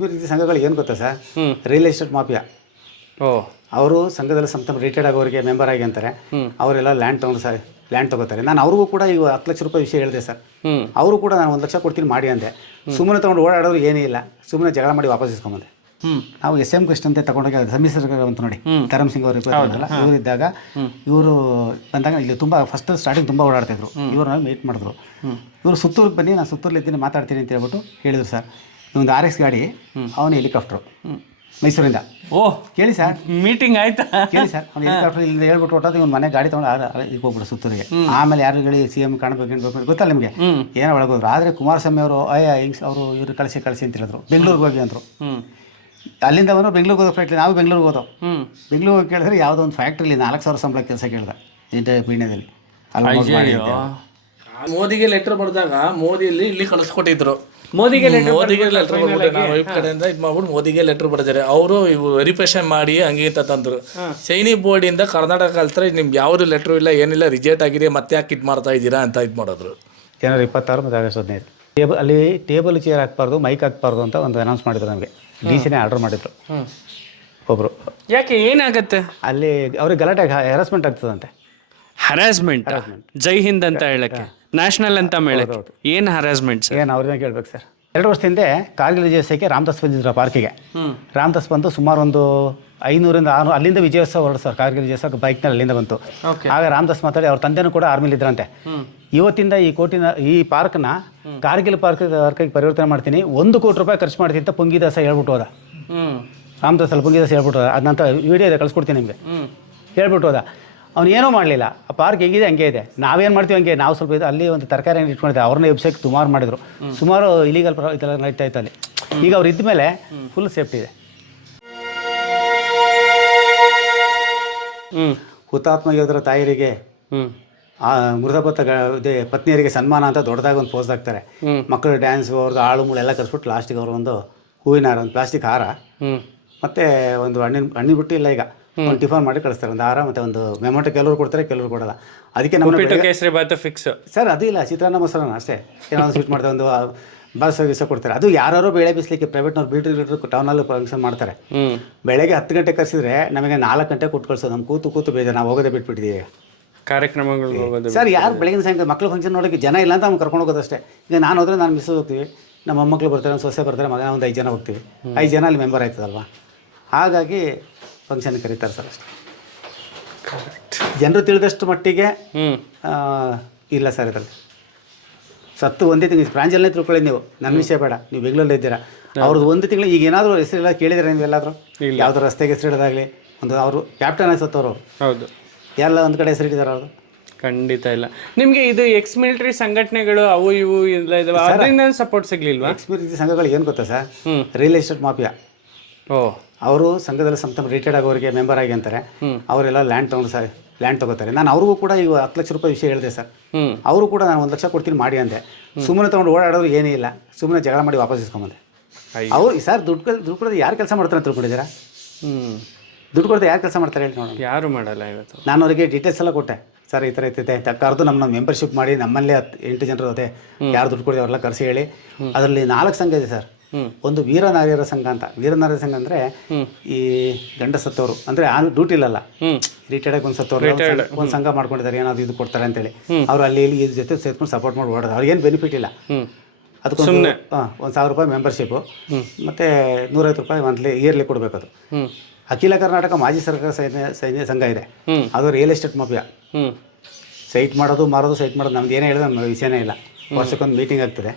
ಈ ರೀತಿ ಸಂಘಗಳು ಏನು ಗೊತ್ತಾ ಸರ್, ರಿಯಲ್ ಎಸ್ಟೇಟ್ ಮಾಫಿಯಾ. ಅವರು ಸಂಘದಲ್ಲಿ ಸಮ ರಿಟೈರ್ಡ್ ಆಗೋರಿಗೆ ಮೆಂಬರ್ ಆಗಿ ಅಂತಾರೆ. ಅವರೆಲ್ಲ ಲ್ಯಾಂಡ್ ತೊಗೋತಾರೆ. ನಾನು ಅವ್ರಿಗೂ ಕೂಡ ಈಗ 10 ಲಕ್ಷ ರೂಪಾಯಿ ವಿಷಯ ಹೇಳಿದೆ ಸರ್. ಅವರು ಕೂಡ ನಾನು 1 ಲಕ್ಷ ಕೊಡ್ತೀನಿ ಮಾಡಿ ಅಂದೆ. ಸುಮ್ಮನೆ ತೊಗೊಂಡು ಓಡಾಡೋರು ಏನೇ ಇಲ್ಲ, ಸುಮ್ಮನೆ ಜಗಳ ಮಾಡಿ ವಾಪಸ್ ಇಸ್ಕೊಂಬಂದೆ. ನಾವು SM ಕೃಷ್ಣ ಅಂತ ತಗೊಂಡೋಗಿ ಸಮ್ಮಿಶ್ರ ಅಂತ ನೋಡಿ ಧರಮ್ ಸಿಂಗ್ ಅವರು ಇವರು ಇದ್ದಾಗ ಇವರು ಬಂದಾಗ ಇಲ್ಲಿ ತುಂಬ ಫಸ್ಟ್ ಸ್ಟಾರ್ಟಿಂಗ್ ತುಂಬ ಓಡಾಡ್ತಿದ್ರು. ಇವ್ರನ್ನ ಮೀಟ್ ಮಾಡಿದ್ರು. ಇವರು ಸುತ್ತೂರಿಗೆ ಬನ್ನಿ, ನಾನು ಸುತ್ತೂರ್ಲಿದ್ದೀನಿ ಮಾತಾಡ್ತೀನಿ ಅಂತ ಹೇಳ್ಬಿಟ್ಟು ಹೇಳಿದ್ರು ಸರ್. ಒಂದು RX ಗಾಡಿ, ಅವನು ಹೆಲಿಕಾಪ್ಟ್ರು ಮೈಸೂರಿಂದ. ಕೇಳಿ ಸರ್, ಮೀಟಿಂಗ್ ಆಯ್ತಾ? ಕೇಳಿ ಸರ್, ಅವ್ನು ಹೆಲಿಕಾಪ್ಟರ್ ಇಲ್ಲಿ ಹೇಳ್ಬಿಟ್ಟು ಹೊಟ್ಟೋದು ಇವ್ನು ಮನೆ ಗಾಡಿ ತೊಗೊಂಡು ಈಗ ಹೋಗ್ಬಿಡು ಸುತ್ತೂರಿಗೆ. ಆಮೇಲೆ ಯಾರು ಹೇಳಿ CM ಕಾಣಬೇಕು ಗೊತ್ತಲ್ಲ ನಿಮಗೆ, ಏನೋ ಒಳಗೋದ್ರು. ಆದರೆ ಕುಮಾರಸ್ವಾಮಿ ಅವರು ಹಿಂಗ್ಸ್ ಅವರು ಇವರು ಕಳಿಸಿ ಅಂತ ಹೇಳಿದ್ರು. ಬೆಂಗಳೂರಿಗೆ ಹೋಗಿ ಅಂದರು. ಅಲ್ಲಿಂದ ಅವನು ಬೆಂಗಳೂರಿಗೆ ಹೋದ ಫ್ಲೈಟ್ಲಿ, ನಾವು ಬೆಂಗಳೂರಿಗೆ ಹೋದೋ. ಬೆಂಗಳೂರಿಗೆ ಹೋಗಿ ಕೇಳಿದ್ರೆ ಯಾವುದೋ ಒಂದು ಫ್ಯಾಕ್ಟ್ರಿಲಿ 4,000 ಸಂಬಳ ಕೆಲಸ ಕೇಳ್ದ ಪೀಣ್ಯದಲ್ಲಿ. ಮೋದಿಗೆ ಲೆಟರ್ ಬರೆದಾಗ ಮೋದಿಯಲ್ಲಿ ಇಲ್ಲಿ ಕಳಿಸ್ಕೊಟ್ಟಿದ್ರು. ಮೋದಿಗೆ ಲೆಟರ್ ಬರ್ಬಿಟ್ಟು ನಾವು ವೈಫ್ ಕಡೆಯಿಂದ ಇದು ಮಾಡ್ಬಿಟ್ಟು ಮೋದಿಗೆ ಲೆಟರ್ ಬರ್ತಾರೆ. ಅವರು ಇವು ವೆರಿಫಿಕೇಶನ್ ಮಾಡಿ ಹಂಗೆ ತಂದ್ರು. ಸೈನಿ ಬೋರ್ಡಿಂದ ಕರ್ನಾಟಕ ಕಲ್ತ್ರೆ ನಿಮ್ಗೆ ಯಾವುದು ಲೆಟ್ರು ಇಲ್ಲ, ಏನಿಲ್ಲ, ರಿಜೆಕ್ಟ್ ಆಗಿದೆ, ಮತ್ತೆ ಯಾಕೆ ಇದು ಮಾಡ್ತಾ ಇದ್ದೀರಾ ಅಂತ ಇದು ಮಾಡಿದ್ರು. ಜನವರಿ 26 ಮತ್ತು ಆಗಸ್ಟ್ 15 ಅಲ್ಲಿ ಟೇಬಲ್ ಚೇರ್ ಹಾಕ್ಬಾರ್ದು, ಮೈಕ್ ಹಾಕ್ಬಾರ್ದು ಅಂತ ಒಂದು ಅನೌನ್ಸ್ ಮಾಡಿದ್ರು. ನಮಗೆ DCನೇ ಆರ್ಡರ್ ಮಾಡಿದ್ರು ಒಬ್ಬರು. ಯಾಕೆ, ಏನಾಗತ್ತೆ ಅಲ್ಲಿ ಅವ್ರಿಗೆ ಗಲಾಟೆ ಹ್ಯಾರಸ್ಮೆಂಟ್ ಆಗ್ತದಂತೆ. ಹರಾಸ್ಮೆಂಟ್? ಜೈ ಹಿಂದ್ ಅಂತ ಹೇಳಕ್ಕೆ, ನ್ಯಾಷನಲ್ ಅಂತ ಹೇಳಕ್ಕೆ ಏನು ಹರಾಸ್ಮೆಂಟ್? ಏನು ಅವ್ರನ್ನ ಕೇಳ್ಬೇಕು ಸರ್. 2 ವರ್ಷದ ಹಿಂದೆ ಕಾರ್ಗಿಲ್ ವಿಜಯೋತ್ಸವಕ್ಕೆ ರಾಮದಾಸ್ ಬಂದಿದ್ರು ಪಾರ್ಕಿಗೆ. ರಾಮದಾಸ್ ಬಂದು ಸುಮಾರು ಒಂದು 500ರಿಂದ 600 ಅಲ್ಲಿಂದ ವಿಜಯೋತ್ಸವ ಹೊರಡು ಸರ್. ಕಾರ್ಗಿಲ್ ವಿಜಯೋತ್ಸವಕ್ಕೆ ಬೈಕ್ನಲ್ಲಿ ಅಲ್ಲಿಂದ ಬಂತು. ಆಗ ರಾಮದಾಸ್ ಮಾತಾಡಿ ಅವ್ರ ತಂದೆನೂ ಕೂಡ ಆರ್ಮಿಲಿ ಇದ್ರಂತೆ. ಇವತ್ತಿಂದ ಈ ಪಾರ್ಕ್ನ ಕಾರ್ಗಿಲ್ ಪಾರ್ಕಿಗೆ ಪರಿವರ್ತನೆ ಮಾಡ್ತೀನಿ, 1 ಕೋಟಿ ರೂಪಾಯಿ ಖರ್ಚು ಮಾಡ್ತೀನಿ ಅಂತ ಪುಂಗಿದಾಸ ಹೇಳ್ಬಿಟ್ಟು ಹೋದ. ರಾಮದಾಸ್ ಅಲ್ಲಿ ಪುಂಗಿದಾಸ ಹೇಳ್ಬಿಟ್ಟು ಹೋದ. ಅದನ್ನಂತ ವಿಡಿಯೋ ಇದೆ, ಕಳ್ಸ್ಕೊಡ್ತೀನಿ ನಿಮಗೆ. ಹೇಳ್ಬಿಟ್ಟು ಹೋದ. ಅವ್ನು ಏನೂ ಮಾಡಲಿಲ್ಲ. ಆ ಪಾರ್ಕ್ ಹೆಂಗಿದೆ ಹಂಗೆ ಇದೆ, ನಾವೇನು ಮಾಡ್ತೀವಿ ಹಂಗೆ. ನಾವು ಸ್ವಲ್ಪ ಅಲ್ಲಿ ಒಂದು ತರಕಾರಿ ಅಂಗಡಿ ಇಟ್ಕೊಂಡಿದ್ದೆ, ಅವ್ರನ್ನ ವೆಬ್ಸೈಟ್ ಸುಮಾರು ಮಾಡಿದ್ರು. ಸುಮಾರು ಇಲೀಗಲ್ ಇದೆಲ್ಲ ನಡೀತಾ ಇತ್ತು ಅಲ್ಲಿ. ಈಗ ಅವ್ರು ಇದ್ದ ಮೇಲೆ ಫುಲ್ ಸೇಫ್ಟಿ ಇದೆ. ಹುತಾತ್ಮ ಯೋಧರ ತಾಯರಿಗೆ, ಮೃತಪಟ್ಟ ಪತ್ನಿಯರಿಗೆ ಸನ್ಮಾನ ಅಂತ ದೊಡ್ಡದಾಗಿ ಒಂದು ಪೋಸ್ಟ್ ಹಾಕ್ತಾರೆ. ಮಕ್ಕಳು ಡ್ಯಾನ್ಸ್, ಅವ್ರದ್ದು ಆಳು ಮೂಳು ಎಲ್ಲ ಕಳಿಸ್ಬಿಟ್ಟು ಲಾಸ್ಟಿಗೆ ಅವರು ಒಂದು ಹೂವಿನ ಹಾರ, ಒಂದು ಪ್ಲಾಸ್ಟಿಕ್ ಹಾರ, ಮತ್ತು ಒಂದು ಹಣ್ಣಿನ ಬಿಟ್ಟು ಇಲ್ಲ, ಈಗ ಒಂದು ಟಿಫನ್ ಮಾಡಿ ಕಳಿಸ್ತಾರೆ. ಒಂದು ಹಾರ ಮತ್ತು ಒಂದು ಮೆಮೊಟೋ. ಕೆಲವರು ಕೊಡ್ತಾರೆ, ಕೆಲವರು ಕೊಡಲ್ಲ. ಅದಕ್ಕೆ ನಮ್ಮ ಕೇಸರಿ ಬಾತ್ ಫಿಕ್ಸ್ ಸರ್. ಅದು ಇಲ್ಲ, ಚಿತ್ರಾನ್ನ ಮೊಸರನ್ನ ಅಷ್ಟೇ. ಏನಾದ್ರು ಸ್ವೀಟ್ ಮಾಡ್ತಾರೆ, ಒಂದು ಬಸ್ ಕೊಡ್ತಾರೆ. ಅದು ಯಾರು ಬೇಳೆ ಬಿಸ್ಲಿಕ್ಕೆ ಪ್ರೈವೇಟ್ನವ್ರು ಲೀಟ್ರ್ ಟೌನಲ್ಲಿ ಫಂಕ್ಷನ್ ಮಾಡ್ತಾರೆ. ಬೆಳಗ್ಗೆ 10 ಗಂಟೆಗೆ ಕರೆಸಿದ್ರೆ ನಮಗೆ 4 ಗಂಟೆ ಕೊಟ್ಟು ಕಳಿಸೋದು. ನಮ್ಮ ಕೂತು ಬೇಜಾರು, ನಾವು ಹೋಗೋದೇ ಬಿಟ್ಬಿಟ್ಟಿದ್ದೀವಿ ಕಾರ್ಯಕ್ರಮಗಳು ಹೋಗೋದು ಸರ್. ಯಾರು ಬೆಳಗಿನ ಸಾಯಂಕಾಲ ಮಕ್ಳು ಫಂಕ್ಷನ್ ನೋಡೋಕ್ಕೆ ಜನ ಇಲ್ಲ ಅಂತ ಅವ್ನು ಕರ್ಕೊಂಡು ಹೋಗೋದಷ್ಟೇ. ಈಗ ನಾನು ಹೋದರೆ ನಾನು ಮಿಸ್ ಹೋಗ್ತೀವಿ, ನಮ್ಮ ಮೊಮ್ಮಕ್ಕಳು ಬರ್ತಾರೆ, ನಮ್ಮ ಸೊಸೆ ಬರ್ತಾರೆ, ಮಗ ಒಂದು 5 ಜನ ಹೋಗ್ತೀವಿ. 5 ಜನ ಅಲ್ಲಿ ಮೆಂಬರ್ ಆಯ್ತದಲ್ವ, ಹಾಗಾಗಿ ಫಂಕ್ಷನ್ ಕರೀತಾರೆ ಸರ್ ಅಷ್ಟೇ. ಜನರು ತಿಳಿದಷ್ಟು ಮಟ್ಟಿಗೆ ಇಲ್ಲ ಸರ್. ಇದರಲ್ಲಿ ಸತ್ತು 1 ತಿಂಗಳು ಪ್ರಾಂಜಲನೇ ತಿಳ್ಕೊಳ್ಳಿ ನೀವು. ನನ್ನ ವಿಷಯ ಬೇಡ, ನೀವು ಬೆಂಗಳೂರಲ್ಲಿ ಇದ್ದೀರಾ. ಅವ್ರದ್ದು 1 ತಿಂಗಳು ಈಗ ಏನಾದರೂ ಹೆಸರೆಲ್ಲ ಕೇಳಿದ್ರೆ ನೀವು ಎಲ್ಲಾದರೂ ಯಾವುದೋ ರಸ್ತೆಗೆ ಹೆಸರಿಡೋದಾಗಲಿ, ಒಂದು ಅವರು ಕ್ಯಾಪ್ಟನ್ ಆಗಿ ಸತ್ತವರು. ಹೌದು, ಎಲ್ಲ ಒಂದು ಕಡೆ ಹೆಸರಿಟ್ಟಿದ್ದಾರೆ ಅವರು. ಖಂಡಿತ ಇಲ್ಲ. ನಿಮಗೆ ಇದು ಎಕ್ಸ್ ಮಿಲಿಟರಿ ಸಂಘಟನೆಗಳು ಅವು ಇವು ಇಲ್ಲ ಇದಾವೆ, ಅದರಿಂದ ಸಪೋರ್ಟ್ ಸಿಗ್ಲಿಲ್ವಾ? ಎಕ್ಸ್ ಮಿಲಿಟರಿ ಸಂಘಗಳು ಏನು ಗೊತ್ತಾ ಸರ್, ರಿಯಲ್ ಎಸ್ಟೇಟ್ ಮಾಫಿಯಾ. ಅವರು ಸಂಘದಲ್ಲಿ ಸಮ ರಿಟೈರ್ಡ್ ಆಗೋರಿಗೆ ಮೆಂಬರ್ ಆಗಿ ಅಂತಾರೆ. ಅವರೆಲ್ಲ ಲ್ಯಾಂಡ್ ತೊಗೋತಾರೆ. ನಾನು ಅವ್ರಿಗೂ ಕೂಡ ಈಗ 10 ಲಕ್ಷ ರೂಪಾಯಿ ವಿಷಯ ಹೇಳಿದೆ ಸರ್. ಅವರು ಕೂಡ ನಾನು 1 ಲಕ್ಷ ಕೊಡ್ತೀನಿ ಮಾಡಿ ಅಂದೆ. ಸುಮ್ಮನೆ ತೊಗೊಂಡು ಓಡಾಡೋರು ಏನೇ ಇಲ್ಲ, ಸುಮ್ಮನೆ ಜಗಳ ಮಾಡಿ ವಾಪಸ್ ಇಸ್ಕೊಂಬಂದೆ. ಅವ್ರು ಸರ್ ದುಡ್ಡು ಕೊಡೋದು ಯಾರು ಕೆಲಸ ಮಾಡ್ತಾರೆ ಅಂತ ತಿಳ್ಕೊಂಡಿದ್ದೀರಾ? ದುಡ್ಡು ಕೊಡೋದು ಯಾರು ಕೆಲಸ ಮಾಡ್ತಾರೆ ಹೇಳಿ ನೋಡೋಣ. ಯಾರು ಮಾಡಲ್ಲ. ಇವತ್ತು ನಾನು ಅವರಿಗೆ ಡೀಟೇಲ್ಸ್ ಎಲ್ಲ ಕೊಟ್ಟೆ ಸರ್, ಈ ಥರ ಇರ್ತೈತೆ ಅಂತ ಕರೆದು ನಮ್ಮ ಮೆಂಬರ್ಶಿಪ್ ಮಾಡಿ. ನಮ್ಮಲ್ಲೇ 8 ಜನರು ಅದೇ ಯಾರು ದುಡ್ಡು ಕೊಡಿದೆ ಅವರೆಲ್ಲ ಕರೆಸಿ ಹೇಳಿ. ಅದರಲ್ಲಿ 4 ಸಂಘ ಇದೆ ಸರ್. ಒಂದು ವೀರನಾರ್ಯರ ಸಂಘ ಅಂತ. ವೀರನಾರ್ಯರ ಸಂಘ ಅಂದರೆ ಈ ಗಂಡ ಸತ್ತವರು, ಅಂದರೆ ಡ್ಯೂಟಿ ಇಲ್ಲಲ್ಲ, ರಿಟೈರ್ಡ್ ಆಗಿ ಒಂದು ಸತ್ತವರು ಒಂದು ಸಂಘ ಮಾಡ್ಕೊಂಡಿದ್ದಾರೆ, ಏನಾದ್ರು ಇದು ಕೊಡ್ತಾರೆ ಅಂತೇಳಿ. ಅವ್ರು ಅಲ್ಲಿ ಇಲ್ಲಿ ಇದ್ರ ಜೊತೆ ಸೇರ್ಕೊಂಡು ಸಪೋರ್ಟ್ ಮಾಡಿ ಓಡೋದು. ಅವ್ರಿಗೇನು ಬೆನಿಫಿಟ್ ಇಲ್ಲ. ಅದಕ್ಕೊಂದು 1,000 ರೂಪಾಯಿ ಮೆಂಬರ್ಶಿಪ್ಪು ಮತ್ತು 150 ರೂಪಾಯಿ ಮಂತ್ಲಿ ಇಯರ್ಲಿ ಕೊಡಬೇಕದು. ಅಖಿಲ ಕರ್ನಾಟಕ ಮಾಜಿ ಸರ್ಕಾರ ಸೈನ್ಯ ಸಂಘ ಇದೆ. ಅದು ರಿಯಲ್ ಎಸ್ಟೇಟ್ ಮಾಫಿಯಾ. ಸೈಟ್ ಮಾಡೋದು ಮಾರೋದು, ಸೈಟ್ ಮಾಡೋದು ನಮ್ದು ಏನೇ ಹೇಳಿದ್ರೆ ನಮ್ಮ ವಿಷಯನೇ ಇಲ್ಲ. ವರ್ಷಕ್ಕೊಂದು ಮೀಟಿಂಗ್ ಆಗ್ತದೆ,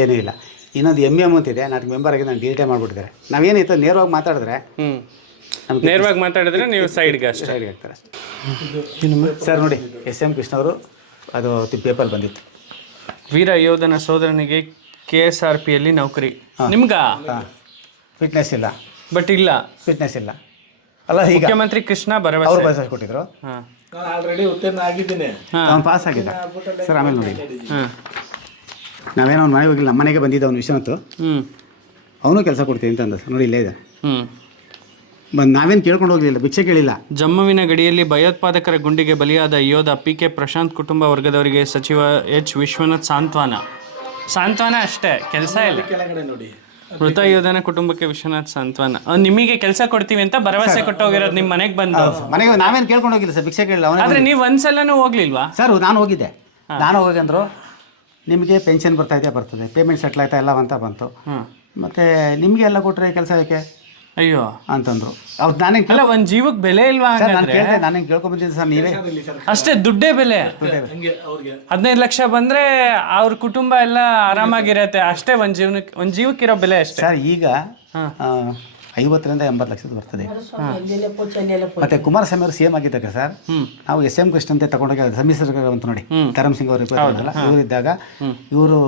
ಏನೂ ಇಲ್ಲ. ಇನ್ನೊಂದು MM ಅಂತಿದೆ, ನನಗೆ ಮೆಂಬರ್ ಆಗಿ ನಾನು ಡಿಲೀಟೇ ಮಾಡಿಬಿಟ್ಟಿದ್ದಾರೆ. ನಾವೇನಿತ್ತು ನೇರವಾಗಿ ಮಾತಾಡಿದ್ರೆ ನೀವು ಸೈಡ್ಗೆ ಆಗ್ತಾರೆ ಸರ್. ನೋಡಿ SM ಕೃಷ್ಣ ಅವರು ಅದು ಪೇಪರ್ ಬಂದಿತ್ತು. ವೀರ ಯೋಧನ ಸೋದರನಿಗೆ KSRPಯಲ್ಲಿ ನೌಕರಿ. ನಿಮ್ಗ ಫಿಟ್ನೆಸ್ ಇಲ್ಲ, ಫಿಟ್ನೆಸ್ ಇಲ್ಲ ಅಲ್ಲ. ಈಗ ಮುಖ್ಯಮಂತ್ರಿ ಕೃಷ್ಣ ಭರವಸೆ ಕೊಟ್ಟಿದ್ರು. ನಾನು ಆಲ್ರೆಡಿ ಉತ್ತೀರ್ಣ ಆಗಿದ್ದೀನಿ, ಅವ್ನು ಪಾಸ್ ಆಗಿದ್ದ ಸರ್. ಆಮೇಲೆ ನೋಡಿ, ನಾವೇನೋ ಅವ್ನು ಮನೆಗೆ ಹೋಗಿಲ್ಲ, ನಮ್ಮ ಮನೆಗೆ ಬಂದಿದ್ದ ಅವ್ನು ವಿಶ್ವನಾಥ್. ಅವನು ಕೆಲಸ ಕೊಡ್ತೀನಿ ಅಂತ ಅಂದ ಸರ್. ನೋಡಿ ಇಲ್ಲೇ ಇದೆ. ನಾವೇನು ಕೇಳ್ಕೊಂಡು ಹೋಗಲಿಲ್ಲ, ಭಿಕ್ಷೆ ಕೇಳಿಲ್ಲ. ಜಮ್ಮುವಿನ ಗಡಿಯಲ್ಲಿ ಭಯೋತ್ಪಾದಕರ ಗುಂಡಿಗೆ ಬಲಿಯಾದ ಯೋಧ PK ಪ್ರಶಾಂತ್ ಕುಟುಂಬ ವರ್ಗದವರಿಗೆ ಸಚಿವ H ವಿಶ್ವನಾಥ್ ಸಾಂತ್ವನ ಅಷ್ಟೇ, ಕೆಲಸ ಇಲ್ಲ. ಕೆಳಗಡೆ ನೋಡಿ ಮೃತ ಯೋಧನ ಕುಟುಂಬಕ್ಕೆ ವಿಶ್ವನಾಥ್ ಸಾಂತ್ವನ ನಿಮಗೆ ಕೆಲಸ ಕೊಡ್ತೀವಿ ಅಂತ ಭರವಸೆ ಕೊಟ್ಟು ಹೋಗಿರೋದು ನಿಮ್ಮ ಮನೆಗೆ ಬಂದು. ಮನೆಗೆ ನಾವೇನು ಕೇಳ್ಕೊಂಡು ಹೋಗಿಲ್ಲ ಸರ್, ಭಿಕ್ಷೆ ಕೇಳಿಲ್ಲ ಅವನೇ. ಆದ್ರೆ ನೀವು ಒಂದ್ಸಲನೂ ಹೋಗ್ಲಿಲ್ವಾ ಸರ್ ನಾನು ಹೋಗಿದ್ದೆ, ನಾನು ಹೋಗಿ ಅಂದರು ನಿಮಗೆ ಪೆನ್ಷನ್ ಬರ್ತದೆ, ಪೇಮೆಂಟ್ ಸೆಟ್ಲ್ ಆಯ್ತಾ ಎಲ್ಲ ಅಂತ ಬಂತು, ಮತ್ತು ನಿಮಗೆ ಎಲ್ಲ ಕೊಟ್ಟರೆ ಕೆಲಸ ಯಾಕೆ ಅಯ್ಯೋ ಅಂತಂದ್ರು. ಅವ್ರು ನಾನೇ ಅಲ್ಲ, ಒಂದ್ ಜೀವಕ್ಕೆ ಬೆಲೆ ಇಲ್ವಾ ನಾನು ಕೇಳಿದೆ, ನಾನೇನು ಕೇಳ್ಕೊಂಬಂದಿದ್ದೆ ಸರ್, ನೀವೇ ಅಷ್ಟೇ ದುಡ್ಡೇ ಬೆಲೆ. ಹಂಗೆ ಅವ್ರಿಗೆ 15 ಲಕ್ಷ ಬಂದ್ರೆ ಅವ್ರ ಕುಟುಂಬ ಎಲ್ಲ ಆರಾಮಾಗಿರತ್ತೆ, ಅಷ್ಟೇ ಒಂದ್ ಜೀವಕ್ಕಿರೋ ಬೆಲೆ ಅಷ್ಟೇ. ಸರ್ ಈಗ 50 ರಿಂದ 80 ಲಕ್ಷದ ಬರ್ತದೆ. ಮತ್ತೆ ಕುಮಾರಸ್ವಾಮಿ ಅವರು CM ಆಗಿದ್ದಾಗ ಸರ್, ನಾವು SM ಕೃಷ್ಣ ಅಂತ ತಗೊಂಡೋಗಿ ಸಮ್ಮಿಶ್ರ ಅಂತ ನೋಡಿ, ಧರಮ್ ಸಿಂಗ್ ಅವರು ಇವರಿದ್ದಾಗ ಇವರು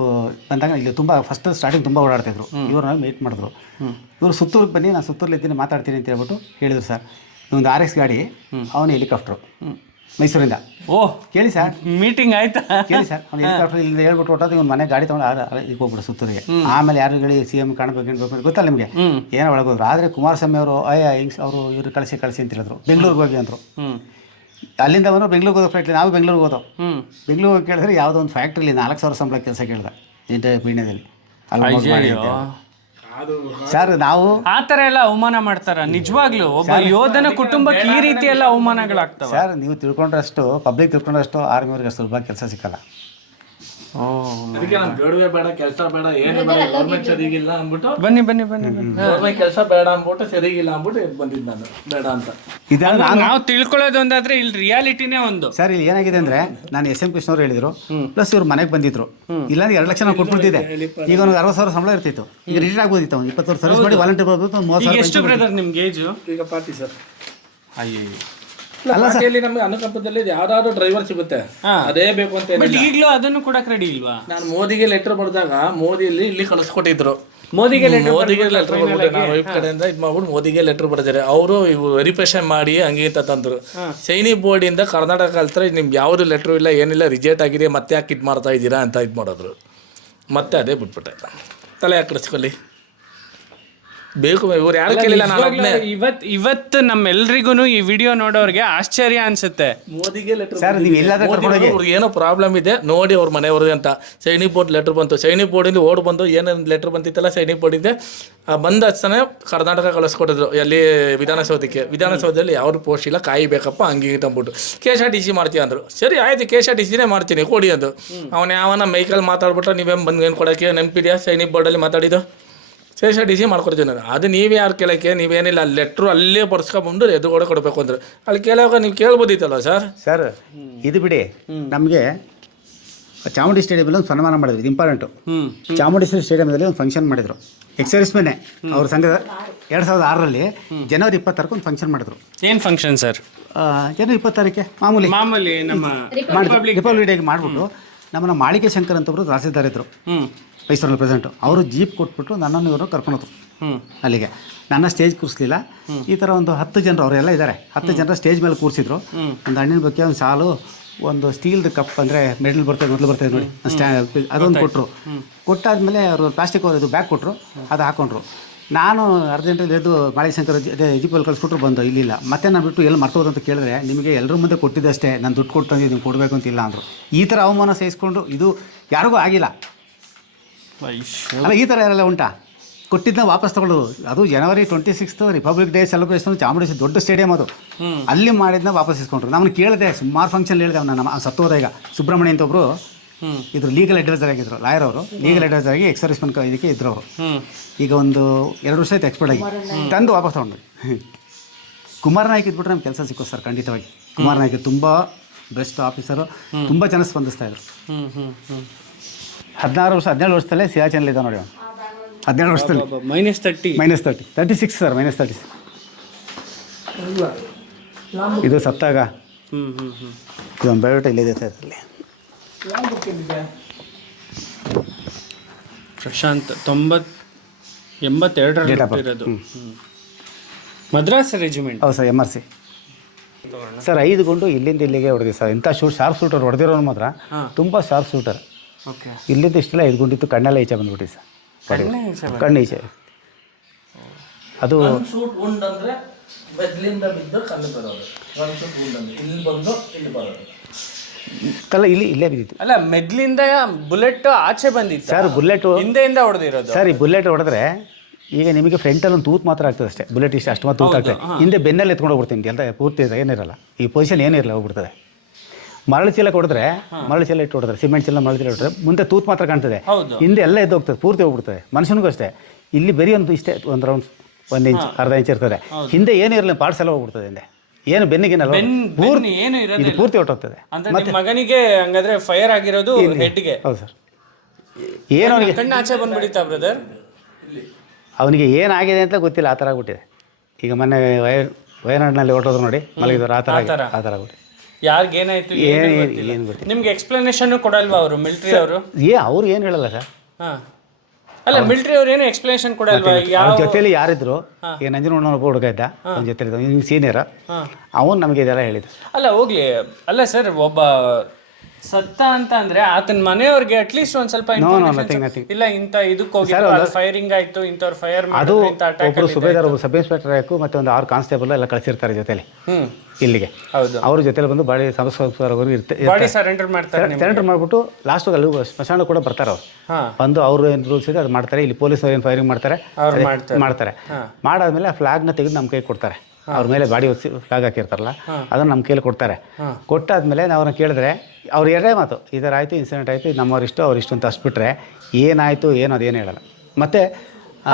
ಬಂದಾಗ ಇಲ್ಲಿ ತುಂಬ ಫಸ್ಟ್ ಸ್ಟಾರ್ಟಿಂಗ್ ತುಂಬ ಓಡಾಡ್ತಿದ್ರು. ಇವ್ರನ್ನ ಮೀಟ್ ಮಾಡಿದ್ರು. ಇವರು ಸುತ್ತೂರಿಗೆ ಬನ್ನಿ, ನಾನು ಸುತ್ತೂರಲ್ಲಿ ಇದ್ದೀನಿ ಮಾತಾಡ್ತೀನಿ ಅಂತ ಹೇಳ್ಬಿಟ್ಟು ಹೇಳಿದ್ರು ಸರ್. ಒಂದು RX ಗಾಡಿ, ಅವನು ಹೆಲಿಕಾಪ್ಟ್ರು ಮೈಸೂರಿಂದ. ಓಹ್, ಕೇಳಿ ಸರ್, ಮೀಟಿಂಗ್ ಆಯ್ತಾ? ಕೇಳಿ ಸರ್, ಅವ್ನು ಹೆಲಿಕಾಪ್ಟರ್ ಇಲ್ಲಿ ಹೇಳ್ಬಿಟ್ಟು ಹೊಟ್ಟೋದು ಇವ್ನು ಮನೆ ಗಾಡಿ ತೊಗೊಂಡು ಇದಕ್ಕೆ ಹೋಗ್ಬಿಡು ಸುತ್ತೂರಿಗೆ. ಆಮೇಲೆ ಯಾರು ಹೇಳಿ CM ಕಾಣಬೇಕು ಗೊತ್ತಲ್ಲ ನಿಮಗೆ, ಏನೋ ಒಳಗೋದ್ರು. ಆದರೆ ಕುಮಾರಸ್ವಾಮಿ ಅವರು ಹಿಂಗ್ಸ್ ಅವರು ಇವ್ರು ಕಳಿಸಿ ಅಂತ ಹೇಳಿದ್ರು. ಬೆಂಗಳೂರಿಗೆ ಹೋಗಿ ಅಂದರು. ಅಲ್ಲಿಂದ ಅವನು ಬೆಂಗಳೂರಿಗೆ ಹೋದೋ ಫ್ಲೈಟ್ಲಿ, ನಾವು ಬೆಂಗಳೂರಿಗೆ ಹೋದೋ. ಬೆಂಗಳೂರಿಗೆ ಹೋಗಿ ಕೇಳಿದ್ರೆ ಯಾವುದೋ ಒಂದು ಫ್ಯಾಕ್ಟ್ರಿಲಿ 4,000 ಸಂಬಳ ಕೆಲಸ ಕೇಳ್ದೆ ಪೀಣ್ಯದಲ್ಲಿ. ಅಲ್ಲಿ ಸರ್ ನಾವು ಆ ಥರ ಎಲ್ಲ ಅವಮಾನ ಮಾಡ್ತಾರ? ನಿಜವಾಗ್ಲೂ ಒಬ್ಬ ಯೋಧನ ಕುಟುಂಬಕ್ಕೆ ಈ ರೀತಿ ಎಲ್ಲ ಅವಮಾನಗಳಾಗ್ತವೆ ಸರ್. ನೀವು ತಿಳ್ಕೊಂಡ್ರಷ್ಟು, ಪಬ್ಲಿಕ್ ತಿಳ್ಕೊಂಡ್ರಷ್ಟು ಆರ್ಮಿಯವ್ರಿಗೆ ಅಷ್ಟು ಸುಲಭ ಕೆಲಸ ಸಿಕ್ಕಲ್ಲ. ಅದಕ್ಕೆ ನಾನು ಬೇಡವೇ ಬೇಡ, ಕೆಲಸ ಬೇಡ, ಏನು ಬೇಡ, ಗೌರ್ಮೆಂಟ್ ಸರಿಗಿಲ್ಲ ಅಂದ್ಬಿಟ್ಟು ಬನ್ನಿ ಗೌರ್ಮೆಂಟ್ ಕೆಲಸ ಬೇಡ ಅಂದ್ಬಿಟ್ಟು ಸರಿಗಿಲ್ಲ ಅಂದ್ಬಿಟ್ಟು ಬಂದಿದ್ದು ನಾನು ಬೇಡ ಅಂತ. ನಾವು ತಿಳ್ಕೊಳ್ಳೋದು ಒಂದಾದ್ರೆ ಇಲ್ಲಿ ರಿಯಾಲಿಟಿನೇ ಒಂದು. ಸರ್ ಇಲ್ಲಿ ಏನಾಗಿದೆ ಅಂದ್ರೆ, ನಾನು SM ಕೃಷ್ಣ ಅವರು ಹೇಳಿದ್ರು, ಪ್ಲಸ್ ಇವ್ರು ಮನೆಗೆ ಬಂದಿದ್ರು. ಇಲ್ಲಾಂದ್ರೆ 2 ಲಕ್ಷ ನಾವು ಕೊಟ್ಬಿಟ್ಟಿದೆ. ಈಗ ಅವ್ನಿಗೆ 60,000 ಸಂಬಳ ಇರ್ತಿತ್ತು. ಈಗ ರಿಟೈರ್ ಆಗ್ಬೋದಿತ್ತು. ಅವ್ನು 20 ವರ್ಷ ಸರ್ವಿಸ್ ಮಾಡಿ ವಾಲಂಟಿಯರ್ ಬರ್ಬೋದು. 30,000 ಎಷ್ಟು ಬ್ರದರ್ ನಿಮ್ಗೆ ಏಜು? ಈಗ 40 ಸರ್. ಪಾರ್ಟಿಯಲ್ಲಿ ನಮ್ಗೆ ಅನುಕಂಪದಲ್ಲಿ ಯಾವ್ದಾದ್ರು ಡ್ರೈವರ್ ಸಿಗುತ್ತೆ, ಅದೇ ಬೇಕು ಅಂತ. ಬಟ್ ಈಗಲೂ ಅದನ್ನು ಕೊಡಕ್ ರೆಡಿ ಇಲ್ವಾ? ನಾನು ಮೋದಿಗೆ ಲೆಟರ್ ಬರೆದಾಗ ಮೋದಿಯಲ್ಲಿ ಇಲ್ಲಿ ಕಳಿಸ್ಕೊಟ್ಟಿದ್ರು. ಮೋದಿಗೆ ಲೆಟರ್ ಬರ್ಬಿಟ್ಟು ನಾವು ವೈಫ್ ಕಡೆಯಿಂದ ಇದು ಮಾಡ್ಬಿಟ್ಟು ಮೋದಿಗೆ ಲೆಟರ್ ಬರೆದಿದ್ದಾರೆ. ಅವರು ಇವು ವೆರಿಫಿಕೇಶನ್ ಮಾಡಿ ಹಂಗೆ ಅಂತ ತಂದ್ರು. ಸೈನಿಕ್ ಬೋರ್ಡಿಂದ ಕರ್ನಾಟಕ ಕಲ್ತ್ರೆ ನಿಮ್ಗೆ ಯಾವುದು ಲೆಟ್ರು ಇಲ್ಲ, ಏನಿಲ್ಲ, ರಿಜೆಕ್ಟ್ ಆಗಿದೆ, ಮತ್ತೆ ಯಾಕೆ ಇದು ಮಾಡ್ತಾ ಇದ್ದೀರಾ ಅಂತ ಇದು ಮಾಡಿದ್ರು. ಮತ್ತೆ ಅದೇ ಬಿಟ್ಬಿಟ್ಟೆ. ತಲೆ ಯಾಕೆ ಕಳಿಸ್ಕೊಳ್ಳಿ ಬೇಕು, ಇವ್ರು ಯಾರು ಕೇಳಿಲ್ಲ. ನಾನು ಇವತ್ತು ನಮ್ಮೆಲ್ರಿಗೂ ಈ ವಿಡಿಯೋ ನೋಡೋರಿಗೆ ಆಶ್ಚರ್ಯ ಅನ್ಸುತ್ತೆ. ಮೋದಿಗೆ ಲೆಟರ್ ಸರ್, ನೀವು ಎಲ್ಲಾದ್ರೂ ಅವ್ರಿಗೆ ಏನೋ ಪ್ರಾಬ್ಲಮ್ ಇದೆ ನೋಡಿ ಅವ್ರ ಮನೆಯವ್ರದ್ದು ಅಂತ ಸೈನಿಕ್ ಬೋರ್ಡ್ ಲೆಟರ್ ಬಂತು. ಸೈನಿಕ್ ಬೋರ್ಡಿಂದ ಓಡ್ ಬಂದು ಏನೇನು ಲೆಟರ್ ಬಂತಿತ್ತಲ್ಲ ಸೈನಿಕ್ ಬೋರ್ಡಿಂದ ಬಂದ ತಕ್ಷಣ ಕರ್ನಾಟಕ ಕಳಿಸ್ಕೊಟ್ಟಿದ್ರು. ಎಲ್ಲಿ ವಿಧಾನಸೌಧದಲ್ಲಿ ಯಾವ್ದು ಪೋಸ್ಟ್ ಇಲ್ಲ, ಕಾಯಿಬೇಕಪ್ಪ ಹಂಗೆ ಅಂದ್ಬಿಟ್ಟು. KSRTC ಮಾಡ್ತೀವಿ ಅಂದರು. ಸರಿ ಆಯ್ತು, KSRTCನೇ ಮಾಡ್ತೀನಿ ಕೊಡಿ ಅಂದು. ಅವನು ಯಾವನ ಮೈಕಲ್ ಮಾತಾಡ್ಬಿಟ್ರೆ ನೀವೇನು ಬಂದು ಏನು ಕೊಡೋಕ್ಕೆ ನೆನಪಿದೆಯಾ? ಸೈನಿಕ್ ಬೋರ್ಡಲ್ಲಿ ಮಾತಾಡಿದ್ದು KSRTC ಮಾಡ್ಕೊಡ್ತೀನಿ ನಾನು. ಅದು ನೀವೇ ಯಾರು ಕೇಳೋಕ್ಕೆ, ನೀವೇನಿಲ್ಲ, ಲೆಟ್ರು ಅಲ್ಲೇ ಬರ್ಸ್ಕೊಬಂದು ಎದುರುಗಡೆ ಕೊಡಬೇಕು ಅಂದ್ರೆ ಅಲ್ಲಿ ಕೇಳುವಾಗ ನೀವು ಕೇಳ್ಬೋದಿತ್ತಲ್ವ ಸರ್? ಸರ್ ಇದು ಬಿಡಿ, ನಮಗೆ ಚಾಮುಂಡಿ ಸ್ಟೇಡಿಯಮಲ್ಲಿ ಒಂದು ಸನ್ಮಾನ ಮಾಡಿದ್ರು. ಇದು ಇಂಪಾರ್ಟೆಂಟು. ಚಾಮುಂಡೇಶ್ವರಿ ಸ್ಟೇಡಿಯಮಲ್ಲಿ ಒಂದು ಫಂಕ್ಷನ್ ಮಾಡಿದ್ರು. ಎಕ್ಸರ್ವಿಸ್ಮೆನ್ನೇ ಅವ್ರ ಸಂಘದ 2006ರಲ್ಲಿ ಜನವರಿ 26ಕ್ಕೆ ಒಂದು ಫಂಕ್ಷನ್ ಮಾಡಿದ್ರು. ಏನು ಫಂಕ್ಷನ್ ಸರ್? ಜನವರಿ 26ಕ್ಕೆ ಮಾಮೂಲಿ ನಮ್ಮ ರಿಪಬ್ಲಿಕ್ ಡೇಗೆ ಮಾಡಿಬಿಟ್ಟು ನಮ್ಮನ್ನು ಮಾಳಿಕೆ ಶಂಕರ್ ಅಂತ ಒಬ್ಬರು ತಹಸೀಲ್ದಾರ್ ಇದ್ದರು, ಮೈಸೂರಲ್ಲಿ ಪ್ರೆಸೆಂಟು. ಅವರು ಜೀಪ್ ಕೊಟ್ಬಿಟ್ಟು ನನ್ನನ್ನು ಇವರು ಕರ್ಕೊಂಡೋದ್ರು ಅಲ್ಲಿಗೆ. ನನ್ನ ಸ್ಟೇಜ್ ಕೂರಿಸ್ಲಿಲ್ಲ. ಈ ಥರ ಒಂದು 10 ಜನರು ಅವರೆಲ್ಲ ಇದ್ದಾರೆ, 10 ಜನರ ಸ್ಟೇಜ್ ಮೇಲೆ ಕೂರಿಸಿದ್ರು. ಒಂದು ಹಣ್ಣಿನ ಬಗ್ಗೆ ಒಂದು ಸಾಲು, ಒಂದು ಸ್ಟೀಲ್ದು ಕಪ್, ಅಂದರೆ ಮೆಡಲ್ ಮೊದಲು ಬರ್ತದೆ ನೋಡಿ, ಅದೊಂದು ಕೊಟ್ಟರು. ಕೊಟ್ಟಾದ್ಮೇಲೆ ಅವರು ಪ್ಲಾಸ್ಟಿಕ್ ಇದು ಬ್ಯಾಗ್ ಕೊಟ್ಟರು, ಅದು ಹಾಕೊಂಡ್ರು. ನಾನು ಅರ್ಜೆಂಟಲ್ಲಿ ಎದ್ದು ಮಾಳಿಕೆ ಶಂಕರ್ ಜೀಪಲ್ಲಿ ಕಳಿಸ್ಕೊಟ್ರು, ಬಂದು ಇಲ್ಲಿಲ್ಲ. ಮತ್ತೆ ನಾನು ಬಿಟ್ಟು ಎಲ್ಲಿ ಮರ್ತೋದು ಅಂತ ಕೇಳಿದ್ರೆ, ನಿಮಗೆ ಎಲ್ಲರ ಮುಂದೆ ಕೊಟ್ಟಿದ್ದಷ್ಟೇ, ನಾನು ದುಡ್ಡು ಕೊಟ್ಟು ನೀವು ಕೊಡಬೇಕು ಅಂತಿಲ್ಲ ಅಂದರು. ಈ ಥರ ಅವಮಾನ ಸಹಿಸ್ಕೊಂಡು ಇದು ಯಾರಿಗೂ ಆಗಿಲ್ಲ ಅಲ್ಲ. ಈ ಥರ ಯಾರೆಲ್ಲ ಉಂಟಾ? ಕೊಟ್ಟಿದ್ದ ವಾಪಸ್ ತಗೊಳ್ಳೋದು. ಅದು ಜನವರಿ 26 ರಿಪಬ್ಲಿಕ್ ಡೇ ಸೆಲೆಬ್ರೇಷನ್ ಚಾಮುಂಡೇಶ್ವರಿ ದೊಡ್ಡ ಸ್ಟೇಡಿಯಂ ಅದು, ಅಲ್ಲಿ ಮಾಡಿದ್ನ ವಾಪಸ್ ಇಸ್ಕೊಂಡ್ರು. ನಾನು ಕೇಳಿದೆ, ಸುಮಾರು ಫಂಕ್ಷನ್ ಹೇಳಿದೆ. ನಮ್ಮ ಸತ್ತೋದ ಈಗ ಸುಬ್ರಹ್ಮಣ್ಯ ಅಂತ ಒಬ್ಬರು ಇದ್ರು, ಲೀಗಲ್ ಅಡ್ವೈಸರ್ ಆಗಿದ್ರು, ಲಾಯರ್ ಅವರು. ಲೀಗಲ್ ಅಡ್ವೈಸರ್ ಆಗಿ ಎಕ್ಸರ್ವಿಸ್ಮೆನ್ ಇದಕ್ಕೆ ಇದ್ರು ಅವರು. ಈಗ ಒಂದು 2 ವರ್ಷ ಆಯ್ತು ಎಕ್ಸ್ಪರ್ಟ್ ಆಗಿ, ತಂದು ವಾಪಸ್ ತೊಗೊಂಡ್ರು. ಕುಮಾರ್ ನಾಯ್ಕ ಇದ್ಬಿಟ್ರೆ ನಮ್ಗೆ ಕೆಲಸ ಸಿಕ್ಕೋ ಸರ್, ಖಂಡಿತವಾಗಿ. ಕುಮಾರ್ ನಾಯ್ಕ ತುಂಬ ಬೆಸ್ಟ್ ಆಫೀಸರು, ತುಂಬ ಚೆನ್ನಾಗಿ ಸ್ಪಂದಿಸ್ತಾ ಇದ್ರು. 17 ವರ್ಷದಲ್ಲೇ ಸಿಯಾಚಿನಲ್ಲಿ ಇದ್ದಾವೆ ನೋಡಿ. 17 ವರ್ಷದಲ್ಲಿ -30 ಸರ್, -36. ಇದು ಸತ್ತಾಗ ಇದೊಂದು ಬಯೋಟ ಇಲ್ಲಿದೆ ಸರ್. ಇಲ್ಲಿ ಪ್ರಶಾಂತ್ 82 ಮದ್ರಾಸ್ ರೆಜಿಮೆಂಟ್. ಹೌದು ಸರ್, MRC ಸರ್. 5 ಗುಂಡು ಇಲ್ಲಿಂದ ಇಲ್ಲಿಗೆ ಹೊಡೆದಿವಿ ಸರ್. ಇಂಥ ಶಾರ್ಪ್ ಶೂಟರ್ ಹೊಡೆದಿರೋನು ಮಾತ್ರ ತುಂಬ ಶಾರ್ಪ್ ಶೂಟರ್. ಇಲ್ಲಿಂದ ಇಷ್ಟೆಲ್ಲ 5 ಗುಂಡಿತ್ತು, ಕಣ್ಣೆಲ್ಲ ಈಚೆ ಬಂದ್ಬಿಟ್ಟು ಸರ್, ಕಣ್ಣು ಈಚೆ. ಅದು ಕಲ್ಲ ಇಲ್ಲೇ ಬಿದ್ದಿತ್ತು. ಅಲ್ಲ, ಮೆದ್ಲಿಂದ ಬುಲೆಟ್ ಆಚೆ ಬಂದಿತ್ತು ಸರ್. ಬುಲೆಟ್ ಹಿಂದೆಯಿಂದ ಹೊಡೆದಿರೋದು ಸರ್. ಈ ಬುಲೆಟ್ ಹೊಡೆದ್ರೆ ಈಗ ನಿಮಗೆ ಫ್ರಂಟಲ್ಲಿ ಒಂದು ತೂತು ಮಾತ್ರ ಆಗ್ತದೆ ಅಷ್ಟೇ, ಬುಲೆಟ್ ಇಷ್ಟು ಅಷ್ಟು ಮಾತ್ರ ತೂತು ಆಗ್ತದೆ. ಹಿಂದೆ ಬೆನ್ನಲ್ಲಿ ಎತ್ಕೊಂಡು ಹೋಗ್ಬಿಡ್ತೀನಿ ಎಲ್ಲ ಪೂರ್ತಿ ಏನಿರಲ್ಲ, ಈ ಪೊಸಿಷನ್ ಏನಿರಲ್ಲ ಹೋಗ್ಬಿಡ್ತದೆ. ಮರಳು ಚೀಲ ಕೊಡಿದ್ರೆ ಮರಳು ಚೀಲ ಇಟ್ಟು ಹೊಡೆದ್ರೆ, ಸಿಮೆಂಟ್ ಚೀಲ ಮರಳು ಚೀಲ ಇಟ್ಟರೆ ಮುಂದೆ ತೂತು ಮಾತ್ರ ಕಾಣ್ತದೆ, ಹಿಂದೆ ಎಲ್ಲ ಎದ್ದು ಹೋಗ್ತದೆ, ಪೂರ್ತಿ ಹೋಗ್ಬಿಡ್ತದೆ. ಮನುಷ್ಯನಿಗೂ ಅಷ್ಟೇ, ಇಲ್ಲಿ ಬರೀ ಒಂದು ಇಷ್ಟೇ ಒಂದು ರೌಂಡ್ 1 ಇಂಚ್ ಅರ್ಧ ಇಂಚ್ ಇರ್ತದೆ, ಹಿಂದೆ ಏನೂ ಇರಲಿಲ್ಲ, ಪಾರ್ಟ್ಸ್ ಎಲ್ಲ ಹೋಗ್ಬಿಡ್ತದೆ ಹಿಂದೆ, ಏನು ಬೆನ್ನಿಗೇನಲ್ಲ ಪೂರ್ತಿ ಏನು ಇದು ಪೂರ್ತಿ ಹೊಟ್ಟೋಗ್ತದೆ. ಮತ್ತೆ ಮಗನಿಗೆ ಹಂಗಾದ್ರೆ ಫೈರ್ ಆಗಿರೋದು ಹೆಡ್ಗೆ. ಹೌದು ಸರ್. ಏನು ಅವನಿಗೆ ಕಣ್ಣು ಆಚೆ ಬಂದ್ಬಿಡಿತಾ ಬ್ರದರ್? ಅವನಿಗೆ ಏನಾಗಿದೆ ಅಂತ ಗೊತ್ತಿಲ್ಲ, ಆ ಥರ ಆಗ್ಬಿಟ್ಟಿದೆ. ಈಗ ಮೊನ್ನೆ ವಯನಾಡಿನಲ್ಲಿ ಹೊರಟೋದ್ರು ನೋಡಿ, ಮಲಗಿದವರು, ಆ ಥರ ಆಗ್ಬಿಟ್ಟಿದೆ. ಯಾರಿಗೇನಾಯ್ತು ಏನು ಗೊತ್ತಿಲ್ಲ. ನಿಮ್ಗೆ ಎಕ್ಸ್ಪ್ಲನೇಷನ್ ಕೊಡಲ್ವಾ ಅವರು ಮಿಲಿಟರಿ ಅವರು? ಅವ್ರು ಏನು ಹೇಳಲ್ಲ ಸರ್. ಹಾಂ, ಅಲ್ಲ ಮಿಲಿಟರಿ ಅವ್ರು ಏನು ಎಕ್ಸ್ಪ್ಲನೇಷನ್ ಕೊಡಲ್ವಾ? ಅವ್ರ ಜೊತೆಲಿ ಯಾರಿದ್ರು, ಈಗ ನಂಜನಗೌಡ ಒಬ್ಬ ಹುಡುಗ ಇದ್ದ, ಅವ್ನ ಜೊತೆಲಿ ಸೀನಿಯರ್, ಅವನು ನಮಗೆ ಇದೆಲ್ಲ ಹೇಳಿದ್ದು. ಅಲ್ಲ ಹೋಗ್ಲಿ, ಅಲ್ಲ ಸರ್, ಒಬ್ಬ ಸತ್ತ ಅಂತ ಅಂದ್ರೆ ಆತನ ಮನೆಯವ್ರಿಗೆ ಅಟ್ಲೀಸ್ಟ್ ಒಂದ್ ಸ್ವಲ್ಪ ಇಲ್ಲ ಇಂತ ಇದಕ್ಕೆ ಹೋಗಿ ಫೈರಿಂಗ್ ಆಯ್ತು, ಇಂಥವ್ರು ಫೈರ್ ಅದು ಒಬ್ರು ಸುಬೇದಾರ್, ಒಬ್ಬರು ಸಬ್ ಇನ್ಸ್ಪೆಕ್ಟರ್ ಆಯ್ತು, ಮತ್ತೆ ಒಂದು 6 ಕಾನ್ಸ್ಟೇಬಲ್ ಎಲ್ಲ ಕಳಿಸಿರ್ತಾರೆ ಜೊತೆಲಿ ಇಲ್ಲಿಗೆ. ಹೌದು, ಅವ್ರ ಜೊತೆಲಿ ಬಂದು ಬಾಡಿ ಬಾಡಿ ಸರೆಂಡರ್ ಮಾಡ್ತಾರೆ. ಸರೆಂಡರ್ ಮಾಡಿಬಿಟ್ಟು ಲಾಸ್ಟ್ ಅಲ್ಲಿ ಸ್ಮಶಾನ ಕೂಡ ಬರ್ತಾರೆ ಅವ್ರು. ಬಂದು ಅವ್ರು ಏನು ರೂಲ್ಸ್ ಇದೆ ಅದು ಮಾಡ್ತಾರೆ. ಇಲ್ಲಿ ಪೊಲೀಸ್ ಏನು ಫೈರಿಂಗ್ ಮಾಡ್ತಾರೆ, ಮಾಡಾದ್ಮೇಲೆ ಆ ಫ್ಲಾಗ್ನ ತೆಗೆದು ನಮ್ಮ ಕೈ ಕೊಡ್ತಾರೆ. ಅವ್ರ ಮೇಲೆ ಬಾಡಿ ಒಸಿ ಫ್ಲಾಗ್ ಹಾಕಿರ್ತಾರಲ್ಲ, ಅದನ್ನು ನಮ್ಮ ಕೈಲಿ ಕೊಡ್ತಾರೆ. ಕೊಟ್ಟಾದ್ಮೇಲೆ ನಾವು ಅವ್ರನ್ನ ಕೇಳಿದ್ರೆ ಅವ್ರು ಎರಡೇ ಮಾತು, ಈ ಥರ ಆಯಿತು, ಇನ್ಸಿಡೆಂಟ್ ಆಯಿತು, ನಮ್ಮವ್ರಿಷ್ಟು ಅವ್ರಿಷ್ಟು ಅಂತ ಅಷ್ಟ್ಬಿಟ್ರೆ ಏನಾಯಿತು ಏನು ಅದೇನು ಹೇಳಲ್ಲ. ಮತ್ತೆ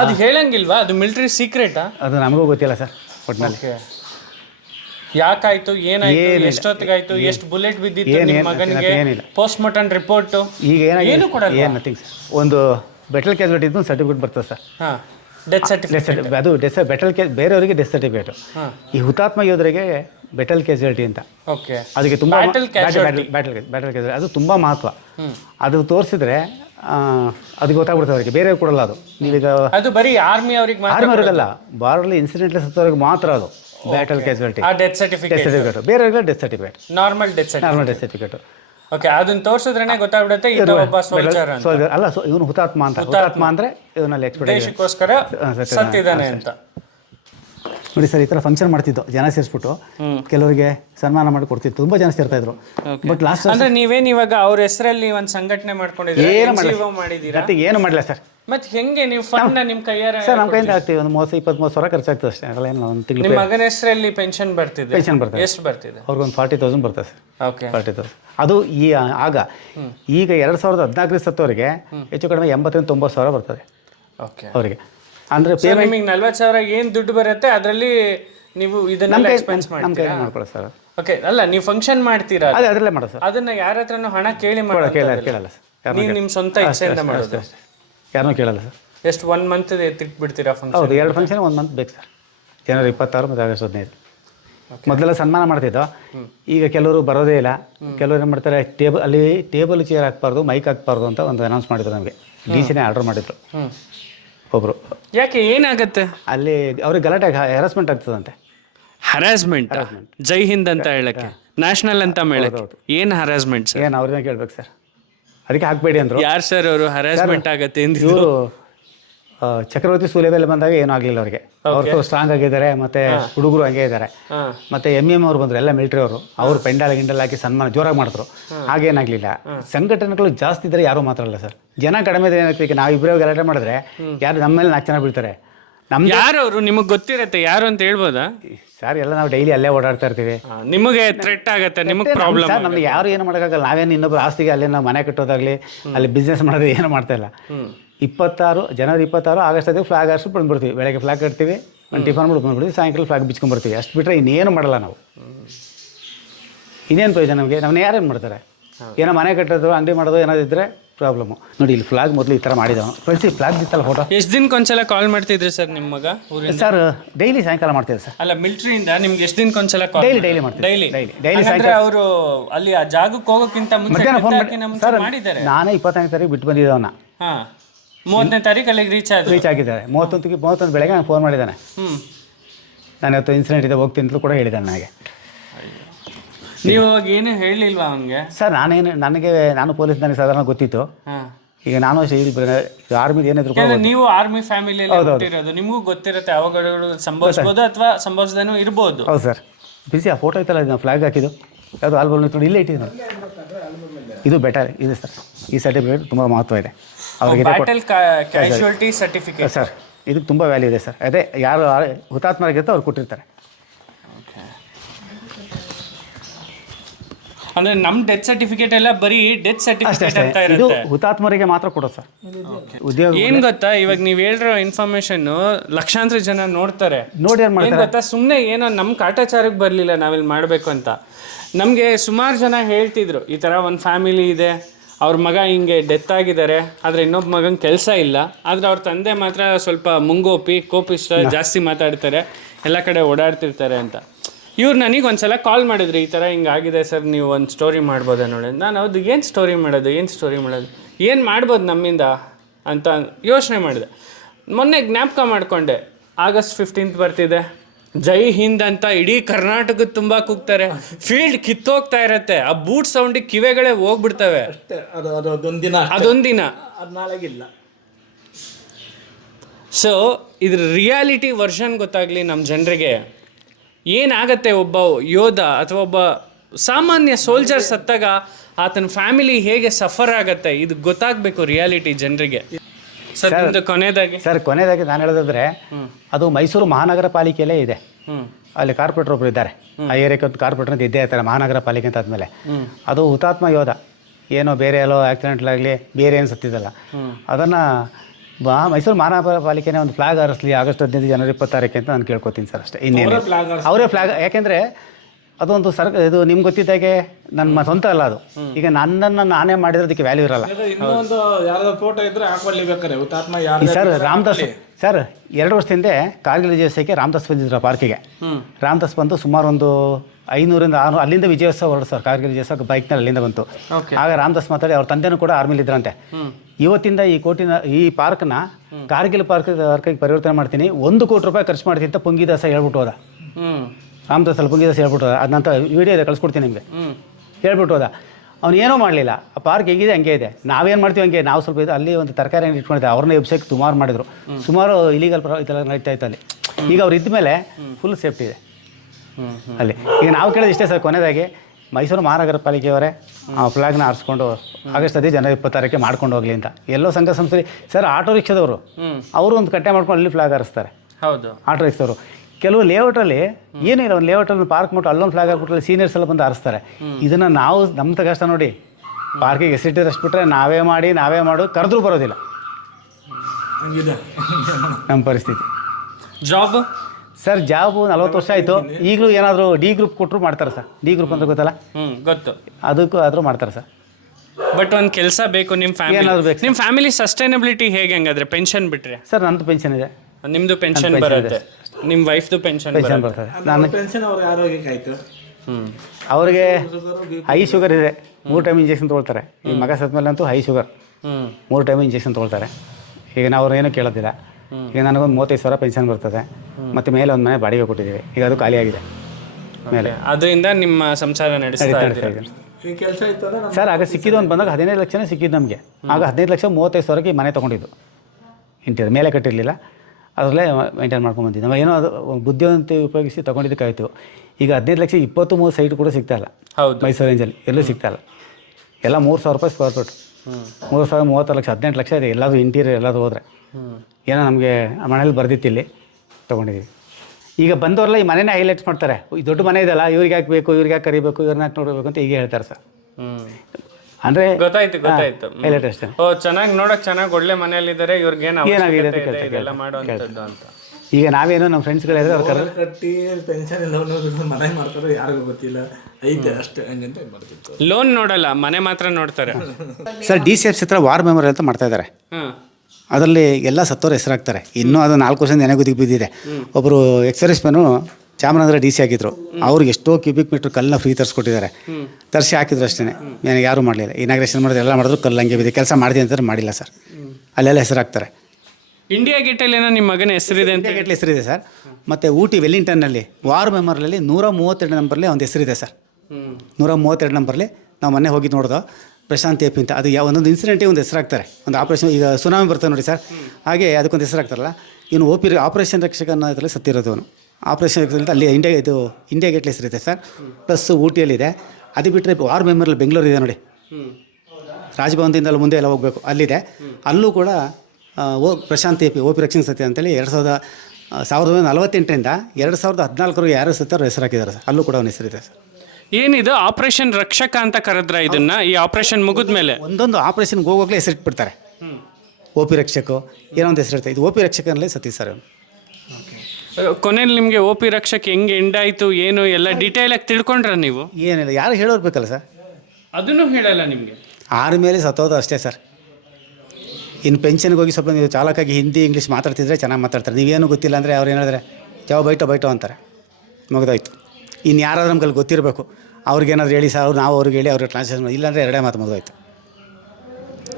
ಅದು ಹೇಳಂಗಿಲ್ವಾ? ಅದು ಮಿಲಿಟರಿ ಸೀಕ್ರೆಟಾ? ಅದು ನಮಗೂ ಗೊತ್ತಿಲ್ಲ ಸರ್ ಒಟ್ಟಿನಲ್ಲಿ. ಯಾಕಾಯ್ತು, ಏನಾಯ್ತು, ಎಷ್ಟೊತ್ತಿಗಾಯ್ತು, ಎಷ್ಟು ಬುಲೆಟ್ ಬಿದ್ದಿತ್ತು ನಿಮ್ಮ ಮಗನಿಗೆ, ಪೋಸ್ಟ್ ಮಾರ್ಟಮ್ ರಿಪೋರ್ಟ್, ಈಗ ಏನು ನಥಿಂಗ್ ಸರ್. ಒಂದು ಬೆಟಲ್ ಕ್ಯಾಸುಲಿಟಿ ಇದ್ದು ಸರ್ಟಿಫಿಕೇಟ್ ಬರ್ತದೆ ಸರ್. ಡೆತ್ ಸರ್ಟಿಫಿಕೇಟ್, ಅದು ಬೆಟಲ್ ಬೇರೆಯವರಿಗೆ ಡೆತ್ ಸರ್ಟಿಫಿಕೇಟು. ಈ ಹುತಾತ್ಮ ಯೋಧರಿಗೆ ಬೆಟಲ್ ಕ್ಯಾಸುಲಿಟಿ ಅಂತ, ಅದಕ್ಕೆ ತುಂಬ ಬ್ಯಾಟಲ್ ಕ್ಯಾಸುಲಿಟಿ ಅದು ತುಂಬ ಮಹತ್ವ. ಅದು ತೋರಿಸಿದ್ರೆ ಅದಕ್ಕೆ ಗೊತ್ತಾಗ್ಬಿಡ್ತದೆ ಅವರಿಗೆ, ಬೇರೆಯವ್ರು ಕೊಡಲ್ಲ ಅದು. ನೀವೀಗ ಅದು ಬರೀ ಆರ್ಮಿ ಅವ್ರಿಗಲ್ಲ, ಬಾರ್ಡರ್ಲಿ ಇನ್ಸಿಡೆಂಟ್ಲಿ ಸತ್ತವ್ರಿಗೆ ಮಾತ್ರ ಅದು ಬ್ಯಾಟಲ್ ಕ್ಯಾಸುಲಿಟಿ, ಡೆತ್ ಸರ್ಟಿಫಿಕೇಟ್. ಬೇರೆಯವರಿಗೆ death certificate, normal death certificate. Okay, ಅದನ್ನ ತೋರಿಸಿದ್ರೇನೆ ಗೊತ್ತಾಗ್ಬಿಡುತ್ತೆ ಇದು ಒಬ್ಬ ಸೋಲ್ಜರ್ ಅಂತ. ಅಲ್ಲ, ಇವನು ಹುತಾತ್ಮ ಅಂತ. ಹುತಾತ್ಮ ಅಂದ್ರೆ ಇವನಲ್ಲಿ ಎಕ್ಸ್ಪರ್ಟ್, ದೇಶಕ್ಕೋಸ್ಕರ ಸತ್ತಿದ್ದಾನೆ ಅಂತ. ನೋಡಿ ಸರ್, ಈ ಥರ ಫಂಕ್ಷನ್ ಮಾಡ್ತಿದ್ದು, ಜನ ಸೇರಿಸ್ಬಿಟ್ಟು ಕೆಲವರಿಗೆ ಸನ್ಮಾನ ಮಾಡಿ ಕೊಡ್ತಿತ್ತು, ತುಂಬ ಜನ ಸೇರ್ತಾ ಇದ್ರು. ಬಟ್ ಲಾಸ್ಟ್ ಅಂದ್ರೆ ನೀವೇನು ಇವಾಗ ಅವ್ರ ಹೆಸರಲ್ಲಿ ಒಂದು ಸಂಘಟನೆ ಮಾಡ್ಕೊಂಡಿದ್ದೀರಾ? ಏನು ಮಾಡಿಲ್ಲ ಸರ್. ಮತ್ತೆ ಹೆಂಗೆ ನೀವು ಫಂಡ್ ನಿಮ್ಮ ಕೈಯಾರ? ಸರ್ ನಮ್ಮ ಕೈಯಿಂದ ಆಗ್ತೀವಿ, ಒಂದು 30-23 ಸಾವಿರ ಖರ್ಚಾಗ್ತದೆ ಅಷ್ಟೇ. ಅದೆಲ್ಲ ಏನು ಒಂದು ತಿಂಗಳು. ನಿಮ್ಮ ಮಗನ ಹೆಸರಲ್ಲಿ ಪೆನ್ಷನ್ ಬರ್ತಿದೆ? ಪೆನ್ಷನ್ ಬರ್ತದೆ. ಎಷ್ಟು ಬರ್ತಿದೆ? ಅವ್ರಿಗೆ ಒಂದು 40,000 ಬರ್ತದೆ ಸರ್. ಓಕೆ, 40,000. ಅದು ಆಗ ಈಗ 2014 ಸತ್ತವರಿಗೆ ಹೆಚ್ಚು ಕಡಿಮೆ 80-90 ಸಾವಿರ ಬರ್ತದೆ ಓಕೆ ಅವರಿಗೆ. ಅಂದರೆ ನಿಮಗೆ 40,000 ಏನು ದುಡ್ಡು ಬರುತ್ತೆ ಅದರಲ್ಲಿ ನೀವು ಇದನ್ನೆಲ್ಲ ಎಕ್ಸ್ಪೆನ್ಸ್ ಮಾಡ್ತೀರಾ? ಮಾಡ್ಕೊಳ್ಳಿ ಸರ್. ಓಕೆ, ಅಲ್ಲ ನೀವು ಫಂಕ್ಷನ್ ಮಾಡ್ತೀರಾ, ಅದರಲ್ಲೇ ಮಾಡೋದು ಸರ್. ಅದನ್ನ ಯಾರ ಹತ್ರನೂ ಹಣ ಕೇಳಿ ಕೇಳಲ್ಲ ಸರ್. ನೀವು ನಿಮ್ಮ ಸ್ವಂತ ಇಚ್ಛೆಯಿಂದ ಮಾಡೋದು, ಯಾರನ್ನೂ ಕೇಳಲ್ಲ ಸರ್. ಎಷ್ಟು 1 ಮಂತ್ ಬಿಟ್ಬಿಡ್ತೀರಾ ಫಂಕ್ಷನ್? ಹೌದು, 2 ಫಂಕ್ಷನ್ 1 ಮಂತ್ ಬೇಕು ಸರ್. ಜನವರಿ 26 ಮತ್ತು ಆಗಸ್ಟ್ 15. ಮೊದಲೆಲ್ಲ ಸನ್ಮಾನ ಮಾಡ್ತಿದ್ದೋ, ಈಗ ಕೆಲವರು ಬರೋದೇ ಇಲ್ಲ. ಕೆಲವರು ಏನು ಮಾಡ್ತಾರೆ, ಟೇಬಲ್ ಚೇರ್ ಹಾಕ್ಬಾರ್ದು, ಮೈಕ್ ಹಾಕ್ಬಾರ್ದು ಅಂತ ಒಂದು ಅನೌನ್ಸ್ ಮಾಡಿದ್ರು ನಮಗೆ. ಡಿಸಿನೇ ಆರ್ಡರ್ ಮಾಡಿದ್ರು ಒಬ್ಬರು. ಯಾಕೆ, ಏನಾಗುತ್ತೆ ಅಲ್ಲಿ ಅವ್ರಿಗೆ ಗಲಾಟೆ, ಹ್ಯಾರಾಸ್ಮೆಂಟ್ ಆಗ್ತದಂತೆ. ಹರಾಸ್ಮೆಂಟ್? ಜೈ ಹಿಂದ್ ಅಂತ ಹೇಳಕ್ಕೆ, ನ್ಯಾಷನಲ್ ಅಂತ ಹೇಳಕ್ಕೆ ಏನು ಹರಾಸ್ಮೆಂಟ್ ಸರ್? ಏನು ಅವ್ರನ್ನ ಕೇಳ್ಬೇಕು ಸರ್, ಅದಕ್ಕೆ ಹಾಕ್ಬೇಡಿ ಅಂದರು. ಯಾರು ಸರ್ ಅವರು ಹರಾಸ್ಮೆಂಟ್ ಆಗತ್ತೆ? ಇವರು ಚಕ್ರವರ್ತಿ ಸೂಲೆಬೆಲೆ ಬಂದಾಗ ಏನೂ ಆಗಲಿಲ್ಲ ಅವರಿಗೆ. ಅವರು ಸ್ಟ್ರಾಂಗ್ ಆಗಿದ್ದಾರೆ, ಮತ್ತೆ ಹುಡುಗರು ಹಂಗೆ ಇದ್ದಾರೆ. ಮತ್ತೆ MM ಅವ್ರು ಬಂದರು, ಎಲ್ಲ ಮಿಲಿಟರಿ ಅವರು. ಅವ್ರು ಪೆಂಡಾಲ್ ಗಿಂಡಲ್ ಹಾಕಿ ಸನ್ಮಾನ ಜೋರಾಗಿ ಮಾಡಿದ್ರು, ಹಾಗೇನಾಗಲಿಲ್ಲ. ಸಂಘಟನೆಗಳು ಜಾಸ್ತಿ ಇದ್ದರೆ ಯಾರೂ ಮಾತಾಡಲ್ಲ ಸರ್. ಜನ ಕಡಿಮೆ ಇದ್ರೆ ಏನಾಗ್ತದೆ, ಈಗ ನಾವು ಇಬ್ಬರೇ ಗಲಾಟೆ ಮಾಡಿದ್ರೆ ಯಾರು ನಮ್ಮ ಮೇಲೆ 4 ಜನ ಬೀಳ್ತಾರೆ. ನಮ್ದು ಯಾರು ಅವರು ನಿಮಗೆ ಗೊತ್ತಿರತ್ತೆ ಯಾರು ಅಂತ ಹೇಳ್ಬೋದಾ ಸರ್? ಎಲ್ಲ ನಾವು ಡೈಲಿ ಅಲ್ಲೇ ಓಡಾಡ್ತಾ ಇರ್ತೀವಿ. ನಿಮಗೆ ಥ್ರೆಟ್ ಆಗುತ್ತೆ, ನಿಮಗೆ ಪ್ರಾಬ್ಲಮ್. ನಮ್ಗೆ ಯಾರು ಏನು ಮಾಡೋಕ್ಕಾಗಲ್ಲ. ನಾವೇನು ಇನ್ನೊಬ್ರು ಆಸ್ತಿಗೆ ಅಲ್ಲಿ ನಾವು ಮನೆ ಕಟ್ಟೋದಾಗಲಿ, ಅಲ್ಲಿ ಬಿಸ್ನೆಸ್ ಮಾಡೋದು ಏನು ಮಾಡ್ತಾ ಇಲ್ಲ. ಜನವರಿ 26 ಆಗಸ್ಟ್ ಅದು ಫ್ಲಾಗ್ ಹಾರಿಸಿ ಬಂದ್ಬಿಡ್ತೀವಿ. ಬೆಳಗ್ಗೆ ಫ್ಲಾಗ್ ಕಟ್ತೀವಿ, ಒಂದು ಟಿಫನ್ ಮಾಡಿ ಬಂದ್ಬಿಡ್ತೀವಿ, ಸಾಯಂಕಾಲ ಫ್ಲಾಗ್ ಬಿಚ್ಕೊಂಡ್ಬರ್ತೀವಿ. ಅಷ್ಟು ಬಿಟ್ಟರೆ ಇನ್ನೇನು ಮಾಡಲ್ಲ ನಾವು. ಇನ್ನೇನು ಪ್ರಯೋಜನ ನಮಗೆ? ನಮ್ಮನ್ನ ಯಾರೇನು ಮಾಡ್ತಾರೆ? ಏನೋ ಮನೆ ಕಟ್ಟೋದು, ಅಂಗಡಿ ಮಾಡೋದು ಏನಾದ್ರು ಇದ್ದರೆ ಪ್ರಾಬ್ಲಮ್ಮು. ನೋಡಿ, ಇಲ್ಲಿ ಫ್ಲಾಗ್ ಮೊದಲು ಈ ಥರ ಮಾಡಿದವನು ಕಳಿಸಿ, ಫ್ಲಾಗ್ ಇತ್ತಲ್ಲ ಫೋಟೋ. ಎಷ್ಟು ದಿನಕ್ಕೆ ಒಂದ್ಸಲ ಕಾಲ್ ಮಾಡ್ತಿದ್ರಿ ಸರ್ ನಿಮ್ಮ ಮಗ? ಸರ್ ಡೈಲಿ ಸಾಯಂಕಾಲ ಮಾಡ್ತೀವಿ ಸರ್. ಅಲ್ಲ, ಮಿಲಿಟರಿಯಿಂದ ನಿಮ್ಗೆ ಎಷ್ಟು ದಿನಕ್ಕೆ ಒಂದ್ಸಲ ಕಾಲ್? ಡೈಲಿ ಮಾಡ್ತೀವಿ. ಡೈಲಿ ಸಾಯಂಕಾಲ. ಅವರು ಅಲ್ಲಿ ಆ ಜಾಗಕ್ಕೆ ಹೋಗೋಕ್ಕಿಂತ ಮಧ್ಯಾಹ್ನ ಫೋನ್ ಮಾಡಿದ್ದಾರೆ. ನಾನೇ 25ನೇ ತಾರೀಕು ಬಿಟ್ಟು ಬಂದಿದ್ದವನ್ನ. ಹಾಂ, 30ನೇ ತಾರೀಕು ಅಲ್ಲಿಗೆ ರೀಚ್ ಆಗಿದ್ದಾರೆ. 31 ಬೆಳಗ್ಗೆ ನಾನು ಫೋನ್ ಮಾಡಿದ್ದಾನೆ. ನಾನು ಇವತ್ತು ಇನ್ಸಿಡೆಂಟ್ ಇದೆ ಹೋಗ್ತೀನಿ ಅಂತಲೂ ಕೂಡ ಹೇಳಿದ್ದಾನೆ ನನಗೆ. ನೀವು ಏನು ಹೇಳಲಿಲ್ವಾ ಅವನಿಗೆ? ಸರ್ ನಾನು ಪೊಲೀಸ್, ನನಗೆ ಸಾಧಾರಣ ಗೊತ್ತಿತ್ತು. ಈಗ ನಾನು ಆರ್ಮಿ ಏನಿದ್ರು ನೀವು ಆರ್ಮಿ ಫ್ಯಾಮಿಲಿಯಲ್ಲಿ ಹುಟ್ಟಿರೋದು, ನಿಮಗೂ ಗೊತ್ತಿರುತ್ತೆ ಅವಘಡಗಳು ಸಂಭವಿಸ್ಬೋದು ಅಥವಾ ಸಂಭವಿಸದೇನೂ ಇರ್ಬೋದು. ಹೌದು ಸರ್. ಬಿಸಿ ಆ ಫೋಟೋ ಐತಲ್ಲ, ಇದು ಫ್ಲಾಗ್ ಹಾಕಿದ್ದು ಯಾವುದು ಆಲ್ಬಮ್ ನೋಡಿ, ಇಲ್ಲೇ ಇಟ್ಟಿದ್ದು. ಇದು ಬೆಟರ್ ಇದೆ ಸರ್. ಈ ಸರ್ಟಿಫಿಕೇಟ್ ತುಂಬ ಮಹತ್ವ ಇದೆ. Battle casualty certificate sir. ಇದಕ್ಕೆ ತುಂಬ ವ್ಯಾಲ್ಯೂ ಇದೆ ಸರ್. ಅದೇ ಯಾರು ಹುತಾತ್ಮರಾಗಿರುತ್ತೋ ಅವ್ರು ಕೊಟ್ಟಿರ್ತಾರೆ. ಅಂದ್ರೆ ನಮ್ಮ ಡೆತ್ ಸರ್ಟಿಫಿಕೇಟ್ ಎಲ್ಲ ಬರೀ ಡೆತ್ ಸರ್ಟಿಫಿಕೇಟ್ ಅಂತ ಇದು ಇರುತ್ತೆ. ಹುತಾತ್ಮರಿಗೆ ಮಾತ್ರ ಕೊಡೋದು ಸರ್. ಉದ್ಯೋಗ ಏನ್ ಗೊತ್ತಾ, ಇವಾಗ ನೀವ್ ಹೇಳಿರೋ ಇನ್ಫಾರ್ಮೇಶನ್ ಲಕ್ಷಾಂತರ ಜನ ನೋಡ್ತಾರೆ. ನೋಡಿ ಏನು ಏನ್ ಮಾಡ್ತಾರೆ ಗೊತ್ತಾ, ಸುಮ್ಮನೆ ಏನೋ ನಮ್ಮ ಕಾಟಾಚಾರಕ್ಕೆ ಬರಲಿಲ್ಲ ನಾವಿಲ್ಲಿ ಮಾಡಬೇಕು ಅಂತ. ನಮಗೆ ಸುಮಾರು ಜನ ಹೇಳ್ತಿದ್ರು, ಈ ಥರ ಒಂದು ಫ್ಯಾಮಿಲಿ ಇದೆ, ಅವ್ರ ಮಗ ಹಿಂಗೆ ಡೆತ್ ಆಗಿದ್ದಾರೆ, ಆದರೆ ಇನ್ನೊಬ್ಬ ಮಗನ ಕೆಲಸ ಇಲ್ಲ, ಆದರೆ ಅವ್ರ ತಂದೆ ಮಾತ್ರ ಸ್ವಲ್ಪ ಮುಂಗೋಪಿ ಕೋಪಿಷ್ಟ, ಜಾಸ್ತಿ ಮಾತಾಡ್ತಾರೆ, ಎಲ್ಲ ಕಡೆ ಓಡಾಡ್ತಿರ್ತಾರೆ ಅಂತ. ಇವ್ರು ನನಗೆ ಒಂದ್ಸಲ ಕಾಲ್ ಮಾಡಿದ್ರು, ಈ ಥರ ಹಿಂಗಾಗಿದೆ ಸರ್, ನೀವು ಒಂದು ಸ್ಟೋರಿ ಮಾಡ್ಬೋದಾ ನೋಡಿ. ನಾನು ಹೌದು, ಏನು ಸ್ಟೋರಿ ಮಾಡೋದು ಏನು ಮಾಡ್ಬೋದು ನಮ್ಮಿಂದ ಅಂತ ಯೋಚನೆ ಮಾಡಿದೆ. ಮೊನ್ನೆ ಜ್ಞಾಪಕ ಮಾಡಿಕೊಂಡೆ, August 15th ಬರ್ತಿದೆ, ಜೈ ಹಿಂದ್ ಅಂತ ಇಡೀ ಕರ್ನಾಟಕದ ತುಂಬ ಕೂಗ್ತಾರೆ, ಫೀಲ್ಡ್ ಕಿತ್ತೋಗ್ತಾ ಇರತ್ತೆ, ಆ ಬೂಟ್ ಸೌಂಡಿಗೆ ಕಿವೆಗಳೇ ಹೋಗ್ಬಿಡ್ತವೆ. ಅದೊಂದಿನ ನಾಳೆಗಿಲ್ಲ. ಸೊ ಇದ್ರ ರಿಯಾಲಿಟಿ ವರ್ಷನ್ ಗೊತ್ತಾಗಲಿ ನಮ್ಮ ಜನರಿಗೆ. ಏನಾಗತ್ತೆ ಒಬ್ಬ ಯೋಧ ಅಥವಾ ಒಬ್ಬ ಸಾಮಾನ್ಯ ಸೋಲ್ಜರ್ ಸತ್ತಾಗ ಆತನ ಫ್ಯಾಮಿಲಿ ಹೇಗೆ ಸಫರ್ ಆಗತ್ತೆ, ಇದು ಗೊತ್ತಾಗಬೇಕು ರಿಯಾಲಿಟಿ ಜನರಿಗೆ. ಸರ್ ನಿಮ್ದು ಕೊನೆಯದಾಗಿ ನಾನು ಹೇಳೋದಾದ್ರೆ, ಅದು ಮೈಸೂರು ಮಹಾನಗರ ಪಾಲಿಕೆಯಲ್ಲೇ ಇದೆ. ಅಲ್ಲಿ ಕಾರ್ಪೊರೇಟರ್ ಒಬ್ರು ಇದ್ದಾರೆ, ಆ ಏರಿಯಾಕ್ಕೆ ಒಂದು ಕಾರ್ಪೊರೇಟರ್ ಅಂತ ಇದ್ದೇ ಇರ್ತಾರೆ ಮಹಾನಗರ ಪಾಲಿಕೆ ಅಂತ ಆದಮೇಲೆ. ಅದು ಹುತಾತ್ಮ ಯೋಧ, ಏನೋ ಬೇರೆ ಎಲ್ಲೋ ಆಕ್ಸಿಡೆಂಟ್ಲಾಗಲಿ ಬೇರೆ ಏನು ಸತ್ತಿದ್ದಲ್ಲ, ಅದನ್ನು ಮೈಸೂರು ಮಹಾನಗರ ಪಾಲಿಕೆನೇ ಒಂದು ಫ್ಲಾಗ್ ಹಾರಿಸಲಿ August 15 ಜನವರಿ 26 ಅಂತ ನಾನು ಕೇಳ್ಕೊತೀನಿ ಸರ್, ಅಷ್ಟೇ. ಇನ್ನೇನು ಅವರೇ ಫ್ಲಾಗ್, ಯಾಕೆಂದರೆ ಅದೊಂದು ಇದು ನಿಮ್ಗೆ ಗೊತ್ತಿದ್ದಾಗೆ ನನ್ನ ಸ್ವಂತ ಅಲ್ಲ ಅದು. ಈಗ ನನ್ನನ್ನು ನಾನೇ ಮಾಡಿದ್ರೆ ಅದಕ್ಕೆ ವ್ಯಾಲ್ಯೂ ಇರಲ್ಲ. ಇನ್ನೊಂದು ಯಾರಾದ್ರೂ ಫೋಟೋ ಇದ್ರೆ ಹಾಕೊಳ್ಳಿ ಬೇಕಾರೆ, ಹುತಾತ್ಮ ಸರ್ ರಾಮದಾಸ್ ಸರ್ 2 ವರ್ಷದ ಹಿಂದೆ ಕಾರ್ಗಿಲ್ ವಿಜಯೋತ್ಸವಕ್ಕೆ ರಾಮದಾಸ್ ಬಂದಿದ್ರು ಪಾರ್ಕಿಗೆ. ರಾಮದಾಸ್ ಬಂದು ಸುಮಾರು ಒಂದು 500ರಿಂದ 600 ಅಲ್ಲಿಂದ ವಿಜಯೋತ್ಸವ ಹೊರಡು ಸರ್, ಕಾರ್ಗಿಲ್ ವಿಜಯೋತ್ಸವ ಬೈಕ್ನಲ್ಲಿ ಅಲ್ಲಿಂದ ಬಂತು. ಆಗ ರಾಮದಾಸ್ ಮಾತಾಡಿ ಅವ್ರ ತಂದೆನೂ ಕೂಡ ಆರ್ಮಿಲಿ ಇದ್ರಂತೆ. ಇವತ್ತಿಂದ ಈ ಪಾರ್ಕ್ನ ಕಾರ್ಗಿಲ್ ಪಾರ್ಕಿಗೆ ಪರಿವರ್ತನೆ ಮಾಡ್ತೀನಿ, 1 ಕೋಟಿ ರೂಪಾಯಿ ಖರ್ಚು ಮಾಡ್ತೀನಿ ಅಂತ ಪುಂಗಿದಾಸ ಹೇಳ್ಬಿಟ್ಟು ಹೋದ. ರಾಮದಾಸ್ ಅಲ್ಲಿ ಪುಂಗಿದಾಸ ಹೇಳ್ಬಿಟ್ಟು ಹೋದ, ಅದನ್ನಂತ ವಿಡಿಯೋ ಇದೆ, ಕಳಿಸ್ಕೊಡ್ತೀನಿ ನಿಮಗೆ. ಹೇಳ್ಬಿಟ್ಟು ಹೋದ, ಅವ್ನು ಏನೂ ಮಾಡಲಿಲ್ಲ. ಆ ಪಾರ್ಕ್ ಹೆಂಗಿದೆ ಹಂಗೆ ಇದೆ, ನಾವೇನು ಮಾಡ್ತೀವಿ ಹಂಗೆ. ನಾವು ಸ್ವಲ್ಪ ಇದು ಅಲ್ಲಿ ಒಂದು ತರಕಾರಿ ಅಂಗಡಿ ಇಟ್ಕೊಂಡಿದ್ದೆ, ಅವ್ರನ್ನ ಎಬ್ಸಕ್ಕೆ ಸುಮಾರು ಮಾಡಿದ್ರು, ಸುಮಾರು ಇಲೀಗಲ್ ಇದೆಲ್ಲ ನಡೀತಾ ಇತ್ತು ಅಲ್ಲಿ. ಈಗ ಅವ್ರು ಇದ್ಮೇಲೆ ಫುಲ್ ಸೇಫ್ಟಿ ಇದೆ ಅಲ್ಲಿ. ಈಗ ನಾವು ಕೇಳೋದು ಇಷ್ಟೇ ಸರ್, ಕೊನೆಯದಾಗಿ ಮೈಸೂರು ಮಹಾನಗರ ಪಾಲಿಕೆಯವರೇ ಆ ಫ್ಲಾಗ್ನ ಆರಿಸ್ಕೊಂಡು August 15 ಜನವರಿ 26 ಮಾಡ್ಕೊಂಡು ಹೋಗಲಿ ಅಂತ. ಎಲ್ಲೋ ಸಂಘ ಸಂಸ್ಥೆ ಸರ್, ಆಟೋ ರಿಕ್ಷಾದವರು ಅವರು ಒಂದು ಕಟ್ಟೆ ಮಾಡ್ಕೊಂಡು ಅಲ್ಲಿ ಫ್ಲಾಗ್ ಹಾರಿಸ್ತಾರೆ. ಹೌದು, ಆಟೋ ರಿಕ್ಷಾದವರು. ಕೆಲವು ಲೇಔಟಲ್ಲಿ ಏನೂ ಇಲ್ಲ, ಒಂದು ಲೇಔಟಲ್ಲಿ ಪಾರ್ಕ್ ಮಾಡ್ಬಿಟ್ಟು ಅಲ್ಲೊಂದು ಫ್ಲಾಗ್ ಹಾಕ್ಬಿಟ್ಟು ಸೀನಿಯರ್ಸ್ ಎಲ್ಲ ಬಂದು ಹಾರಿಸ್ತಾರೆ. ಇದನ್ನು ನಾವು ನಮ್ಮ ಕಷ್ಟ ನೋಡಿ, ಪಾರ್ಕಿಗೆ ಎಸಿಟಿ ರಷ್ಟು ಬಿಟ್ಟರೆ ನಾವೇ ಮಾಡು ಕರೆದ್ರೂ ಬರೋದಿಲ್ಲ ನಮ್ಮ ಪರಿಸ್ಥಿತಿ. ಜಾಬ್ ಸರ್ ಜಾಬು 40 ವರ್ಷ ಆಯಿತು, ಈಗಲೂ ಏನಾದರೂ ಡಿ ಗ್ರೂಪ್ ಕೊಟ್ಟರು ಮಾಡ್ತಾರೆ ಸರ್. ಡಿ ಗ್ರೂಪ್ ಅಂತ ಗೊತ್ತಲ್ಲ, ಗೊತ್ತು, ಅದಕ್ಕೂ ಆದರೂ ಮಾಡ್ತಾರೆ ಸರ್. ಬಟ್ ಒಂದು ಕೆಲಸ ಬೇಕು ನಿಮ್ಮ ಫ್ಯಾಮಿಲಿ. ನಿಮ್ಮ ಫ್ಯಾಮಿಲಿ ಸಸ್ಟೈನಬಿಲಿಟಿ ಹೇಗೆ ಹಂಗಾದ್ರೆ? ಪೆನ್ಷನ್ ಬಿಟ್ರೆ ಸರ್ ನಂದು ಪೆನ್ಷನ್ ಇದೆ, ನಿಮ್ಮದು ಪೆನ್ಷನ್ ಬರುತ್ತೆ, ನಿಮ್ಮ ವೈಫ್ದು ಪೆನ್ಷನ್ ಬರ್ತದೆ. ನಾನು ಪೆನ್ಷನ್ ಅವ್ರ ಆರೋಗ್ಯಕ್ಕೆ ಆಯಿತು. ಅವ್ರಿಗೆ ಹೈ ಶುಗರ್ ಇದೆ, 3 ಟೈಮ್ ಇಂಜೆಕ್ಷನ್ ತೊಗೊಳ್ತಾರೆ. ಈ ಮಗ ಸತ್ಮೇಲೆ ಅಂತೂ ಹೈ ಶುಗರ್, 3 ಟೈಮ್ ಇಂಜೆಕ್ಷನ್ ತೊಗೊಳ್ತಾರೆ. ಈಗ ನಾವು ಅವ್ರು ಏನೂ ಕೇಳೋದಿಲ್ಲ. ಈಗ ನನಗೊಂದು 35,000 ಪೆನ್ಷನ್ ಬರ್ತದೆ, ಮತ್ತು ಮೇಲೆ ಒಂದು ಮನೆ ಬಾಡಿಗೆ ಕೊಟ್ಟಿದ್ದೀವಿ, ಈಗ ಅದು ಖಾಲಿಯಾಗಿದೆ ಮೇಲೆ. ಅದರಿಂದ ನಿಮ್ಮ ಸಂಸಾರ ನಡೆಸ್ತಾ ಇದ್ದೀರಿ. ಕೆಲಸ ಇತ್ತು ಸರ್. ಆಗ ಸಿಕ್ಕಿದ್ದು ಒಂದು ಬಂದಾಗ 15 ಲಕ್ಷನೇ ಸಿಕ್ಕಿದ್ದು ನಮಗೆ. ಆಗ 15 ಲಕ್ಷ 35,000ಕ್ಕೆ ಈ ಮನೆ ತೊಗೊಂಡಿದ್ದು, ಇಂಟೀರಿಯರ್ ಮೇಲೆ ಕಟ್ಟಿರಲಿಲ್ಲ, ಅದರಲ್ಲೇ ಮೇಂಟೈನ್ ಮಾಡ್ಕೊಂಡು ಬಂದಿದ್ದು. ನಾವು ಏನೋ ಅದು ಬುದ್ಧಿವಂತ ಉಪಯೋಗಿಸಿ ತೊಗೊಂಡಿದ್ದಕ್ಕಾಯಿತು. ಈಗ 15 ಲಕ್ಷ 23 ಸೈಟ್ ಕೂಡ ಸಿಗ್ತಾಯಿಲ್ಲ ಮೈಸೂರು ರೇಂಜಲ್ಲಿ, ಎಲ್ಲೂ ಸಿಗ್ತಾಯಿಲ್ಲ. ಎಲ್ಲ 3,000 ರೂಪಾಯಿ ಸ್ಕ್ವೇರ್ ಫೀಟ್, 3,000 30 ಲಕ್ಷ 18 ಲಕ್ಷ ಇದೆ ಎಲ್ಲದು ಇಂಟೀರಿಯರ್ ಎಲ್ಲದು ಹೋದರೆ. ಏನೋ ನಮಗೆ ಮನೇಲಿ ಬರ್ದಿತ್ತಿಲ್ಲಿ ತೊಗೊಂಡಿದ್ದೀವಿ. ಈಗ ಬಂದವರೆಲ್ಲ ಈ ಮನೆನೇ ಹೈಲೈಟ್ಸ್ ಮಾಡ್ತಾರೆ, ಈ ದೊಡ್ಡ ಮನೆ ಇದೆಯಲ್ಲ ಇವ್ರಿಗೆ ಯಾಕೆ ಬೇಕು, ಇವ್ರಿಗೆ ಯಾಕೆ ಕರಿಬೇಕು, ಇವ್ರನ್ನ ಯಾಕೆ ನೋಡಬೇಕು ಅಂತ ಈಗ ಹೇಳ್ತಾರೆ ಸರ್. ಅಂದರೆ ಗೊತ್ತಾಯ್ತು ಹೈಲೈಟ್ ಅಷ್ಟೇ. ಓ, ಚೆನ್ನಾಗಿ ನೋಡೋಕೆ ಚೆನ್ನಾಗಿ ಒಳ್ಳೆ ಮನೆಯಲ್ಲಿದ್ದಾರೆ, ಇವ್ರಿಗೆ ಏನಾಗಿದೆ ಇದೆಲ್ಲ ಮಾಡುವಂಥದ್ದು ಅಂತ. ಈಗ ನಾವೇನೋ ನಮ್ಮ ಫ್ರೆಂಡ್ಸ್ಗಳಿದ್ರೆ ಅವ್ರು ಕಟ್ಟಿ ಪೆನ್ಷನ್ ಎಲ್ಲ ಮನೆ ಮಾಡ್ತಾರೆ, ಯಾರಿಗೂ ಗೊತ್ತಿಲ್ಲ, ಐತೆ ಅಷ್ಟೇ ಹಂಗಂತ ಬರ್ತಿತ್ತು. ಲೋನ್ ನೋಡಲ್ಲ, ಮನೆ ಮಾತ್ರ ನೋಡ್ತಾರೆ ಸರ್. DCFC ಹತ್ರ ವಾರ್ ಮೆಮೋರಿಯಲ್ ಅಂತ ಮಾಡ್ತಾ ಇದ್ದಾರೆ. ಅದರಲ್ಲಿ ಎಲ್ಲ ಸತ್ತೋರು ಹೆಸರಾಗ್ತಾರೆ. ಇನ್ನೂ ಅದು 4 ವರ್ಷದಿಂದ ನೆನೆಗುದಿಗೆ ಬಿದ್ದಿದೆ. ಒಬ್ಬರು ಎಕ್ಸರ್ವಿಸ್ ಮ್ಯಾನು ಚಾಮರಾಜನಗರ DC ಆಗಿದ್ದರು, ಅವ್ರಿಗೆ ಎಷ್ಟೋ ಕ್ಯೂಬಿಕ್ ಮೀಟ್ರ್ ಕಲ್ಲನ್ನ ಫ್ರೀ ತರಿಸ್ಕೊಟ್ಟಿದ್ದಾರೆ. ತರಿಸಿ ಹಾಕಿದ್ರು ಅಷ್ಟೇ, ನನಗೆ ಯಾರೂ ಮಾಡಲಿಲ್ಲ. ಇನಾಗ್ರೇಷನ್ ಮಾಡಿದ್ರೆ ಎಲ್ಲ ಮಾಡಿದ್ರು ಕಲ್ಲು ಹಂಗೆ ಬಿದ್ದೆ. ಕೆಲಸ ಮಾಡ್ತೀನಿ ಅಂತಾರೆ, ಮಾಡಿಲ್ಲ ಸರ್. ಅಲ್ಲೆಲ್ಲ ಹೆಸರಾಗ್ತಾರೆ. ಇಂಡಿಯಾ ಗೇಟಲ್ಲಿ ಏನೋ ನಿಮ್ಮ ಮಗನ ಹೆಸರಿದೆ ಅಂತ. ಇಂಡಿಯಾ ಗೇಟ್ಲಿ ಹೆಸರಿದೆ ಸರ್. ಮತ್ತು ಊಟಿ ವೆಲ್ಲಿಂಗ್ಟನ್ನಲ್ಲಿ ವಾರ್ ಮೆಮೋರಿಯಲಲ್ಲಿ 132 ನಂಬರ್ಲಿ ಒಂದು ಹೆಸರಿದೆ ಸರ್. 132 ನಂಬರ್ಲಿ ನಾವು ಮೊನ್ನೆ ಹೋಗಿ ನೋಡ್ದೋ, ಪ್ರಶಾಂತ್ AP ಅಂತ. ಅದು ಒಂದೊಂದು ಇನ್ಸಿಡೆಂಟಿಗೆ ಒಂದು ಹೆಸರಾಗ್ತಾರೆ. ಒಂದು ಆಪ್ರೇಷನ್, ಈಗ ಸುನಾಮಿ ಬರ್ತದೆ ನೋಡಿ ಸರ್, ಹಾಗೆ ಅದಕ್ಕೊಂದು ಹೆಸರಾಗ್ತಾರಲ್ಲ. ಇವನು ಆಪರೇಷನ್ ರಕ್ಷಕ ಅನ್ನೋದ್ರಲ್ಲಿ ಸತ್ತಿರೋದು ಅವನು. ಆಪರೇಷನ್ ರಕ್ಷಕ ಅಂತ ಅಲ್ಲಿ ಇಂಡಿಯಾ ಗೇಟ್ಲಿ ಹೆಸರಿದೆ ಸರ್. ಪ್ಲಸ್ ಊಟಿಯಲ್ಲಿದೆ. ಅದು ಬಿಟ್ಟರೆ ವಾರ್ ಮೆಮೋರಿಯಲ್ ಬೆಂಗಳೂರು ಇದೆ ನೋಡಿ, ರಾಜಭವನದಿಂದ ಅಲ್ಲಿ ಮುಂದೆ ಎಲ್ಲ ಹೋಗಬೇಕು, ಅಲ್ಲಿದೆ. ಅಲ್ಲೂ ಕೂಡ ಪ್ರಶಾಂತ್ OP ರಕ್ಷಣಾ ಸತ್ಯ ಅಂತೇಳಿ 1948ರಿಂದ 2014 ಯಾರು ಸತ್ತ ಅವ್ರ ಹೆಸರು ಹಾಕಿದ್ದಾರೆ ಸರ್. ಅಲ್ಲೂ ಕೂಡ ಅವನ ಹೆಸರಿದೆ ಸರ್. ಏನಿದು ಆಪರೇಷನ್ ರಕ್ಷಕ ಅಂತ ಕರೆದ್ರ ಇದನ್ನ? ಈ ಆಪರೇಷನ್ ಮುಗಿದ್ಮೇಲೆ ಒಂದೊಂದು ಆಪ್ರೇಷನ್ಗೆ ಹೋಗೋಗ್ಲೇ ಹೆಸರಿಟ್ಬಿಡ್ತಾರೆ. OP ರಕ್ಷಕು ಏನೋ ಒಂದು ಹೆಸರಿರುತ್ತೆ. ಇದು OP ರಕ್ಷಕನಲ್ಲೇ ಸತ್ತಿ ಸರ್ ಅವನು. ಕೊನೆಯಲ್ಲಿ ನಿಮಗೆ OP ರಕ್ಷಕ್ ಹೆಂಗೆ ಎಂಡ್ ಆಯಿತು ಏನು ಎಲ್ಲ ಡೀಟೇಲ್ ಆಗಿ ತಿಳ್ಕೊಂಡ್ರ ನೀವು? ಏನಿಲ್ಲ, ಯಾರು ಹೇಳೋರು ಬೇಕಲ್ಲ ಸರ್. ಅದನ್ನು ಹೇಳಲ್ಲ ನಿಮಗೆ. ಆರ್ಮೇಲೆ ಸತ್ತೋದು ಅಷ್ಟೇ ಸರ್. ಇನ್ನು ಪೆನ್ಷನ್ಗೆ ಹೋಗಿ ಸ್ವಲ್ಪ ನೀವು ಚಾಲಕಾಗಿ ಹಿಂದಿ ಇಂಗ್ಲೀಷ್ ಮಾತಾಡ್ತಿದ್ರೆ ಚೆನ್ನಾಗಿ ಮಾತಾಡ್ತಾರೆ. ನೀವೇನು ಗೊತ್ತಿಲ್ಲ ಅಂದರೆ ಅವ್ರು ಏನಾದರೆ ಜಾವ ಬೈಟೋ ಅಂತಾರೆ, ಮುಗಿದೋಯ್ತು. ಇನ್ನು ಯಾರಾದ್ರೂ ನಮ್ಗೆ ಗೊತ್ತಿರಬೇಕು, ಅವ್ರಿಗೇನಾದ್ರು ಹೇಳಿ ಸರ್, ನಾವು ಅವ್ರಿಗೆ ಹೇಳಿ ಅವ್ರಿಗೆ ಟ್ರಾನ್ಸ್ಲೇಷನ್ ಮಾಡಿ, ಇಲ್ಲಾಂದರೆ ಎರಡೇ ಮಾತು ಮುಗಿದೋಯ್ತು.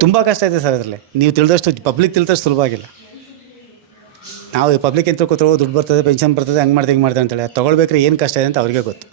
ತುಂಬ ಕಷ್ಟ ಇದೆ ಸರ್ ಅದರಲ್ಲಿ. ನೀವು ತಿಳಿದಷ್ಟು ಪಬ್ಲಿಕ್ ತಿಳಿದಷ್ಟು ಸುಲಭ ಆಗಿಲ್ಲ. ನಾವು ಪಬ್ಲಿಕ್ ಏನು ತಿಳ್ಕೊತಾರೋ ದುಡ್ಡು ಬರ್ತದೆ, ಪೆನ್ಷನ್ ಬರ್ತದೆ, ಹಂಗೆ ಮಾಡ್ತೀವಿ ಅಂತೇಳಿ ತೊಗೊಳ್ಬೇಕ್ರೆ ಏನು ಕಷ್ಟ ಇದೆ ಅಂತ ಅವ್ರಿಗೆ ಗೊತ್ತು.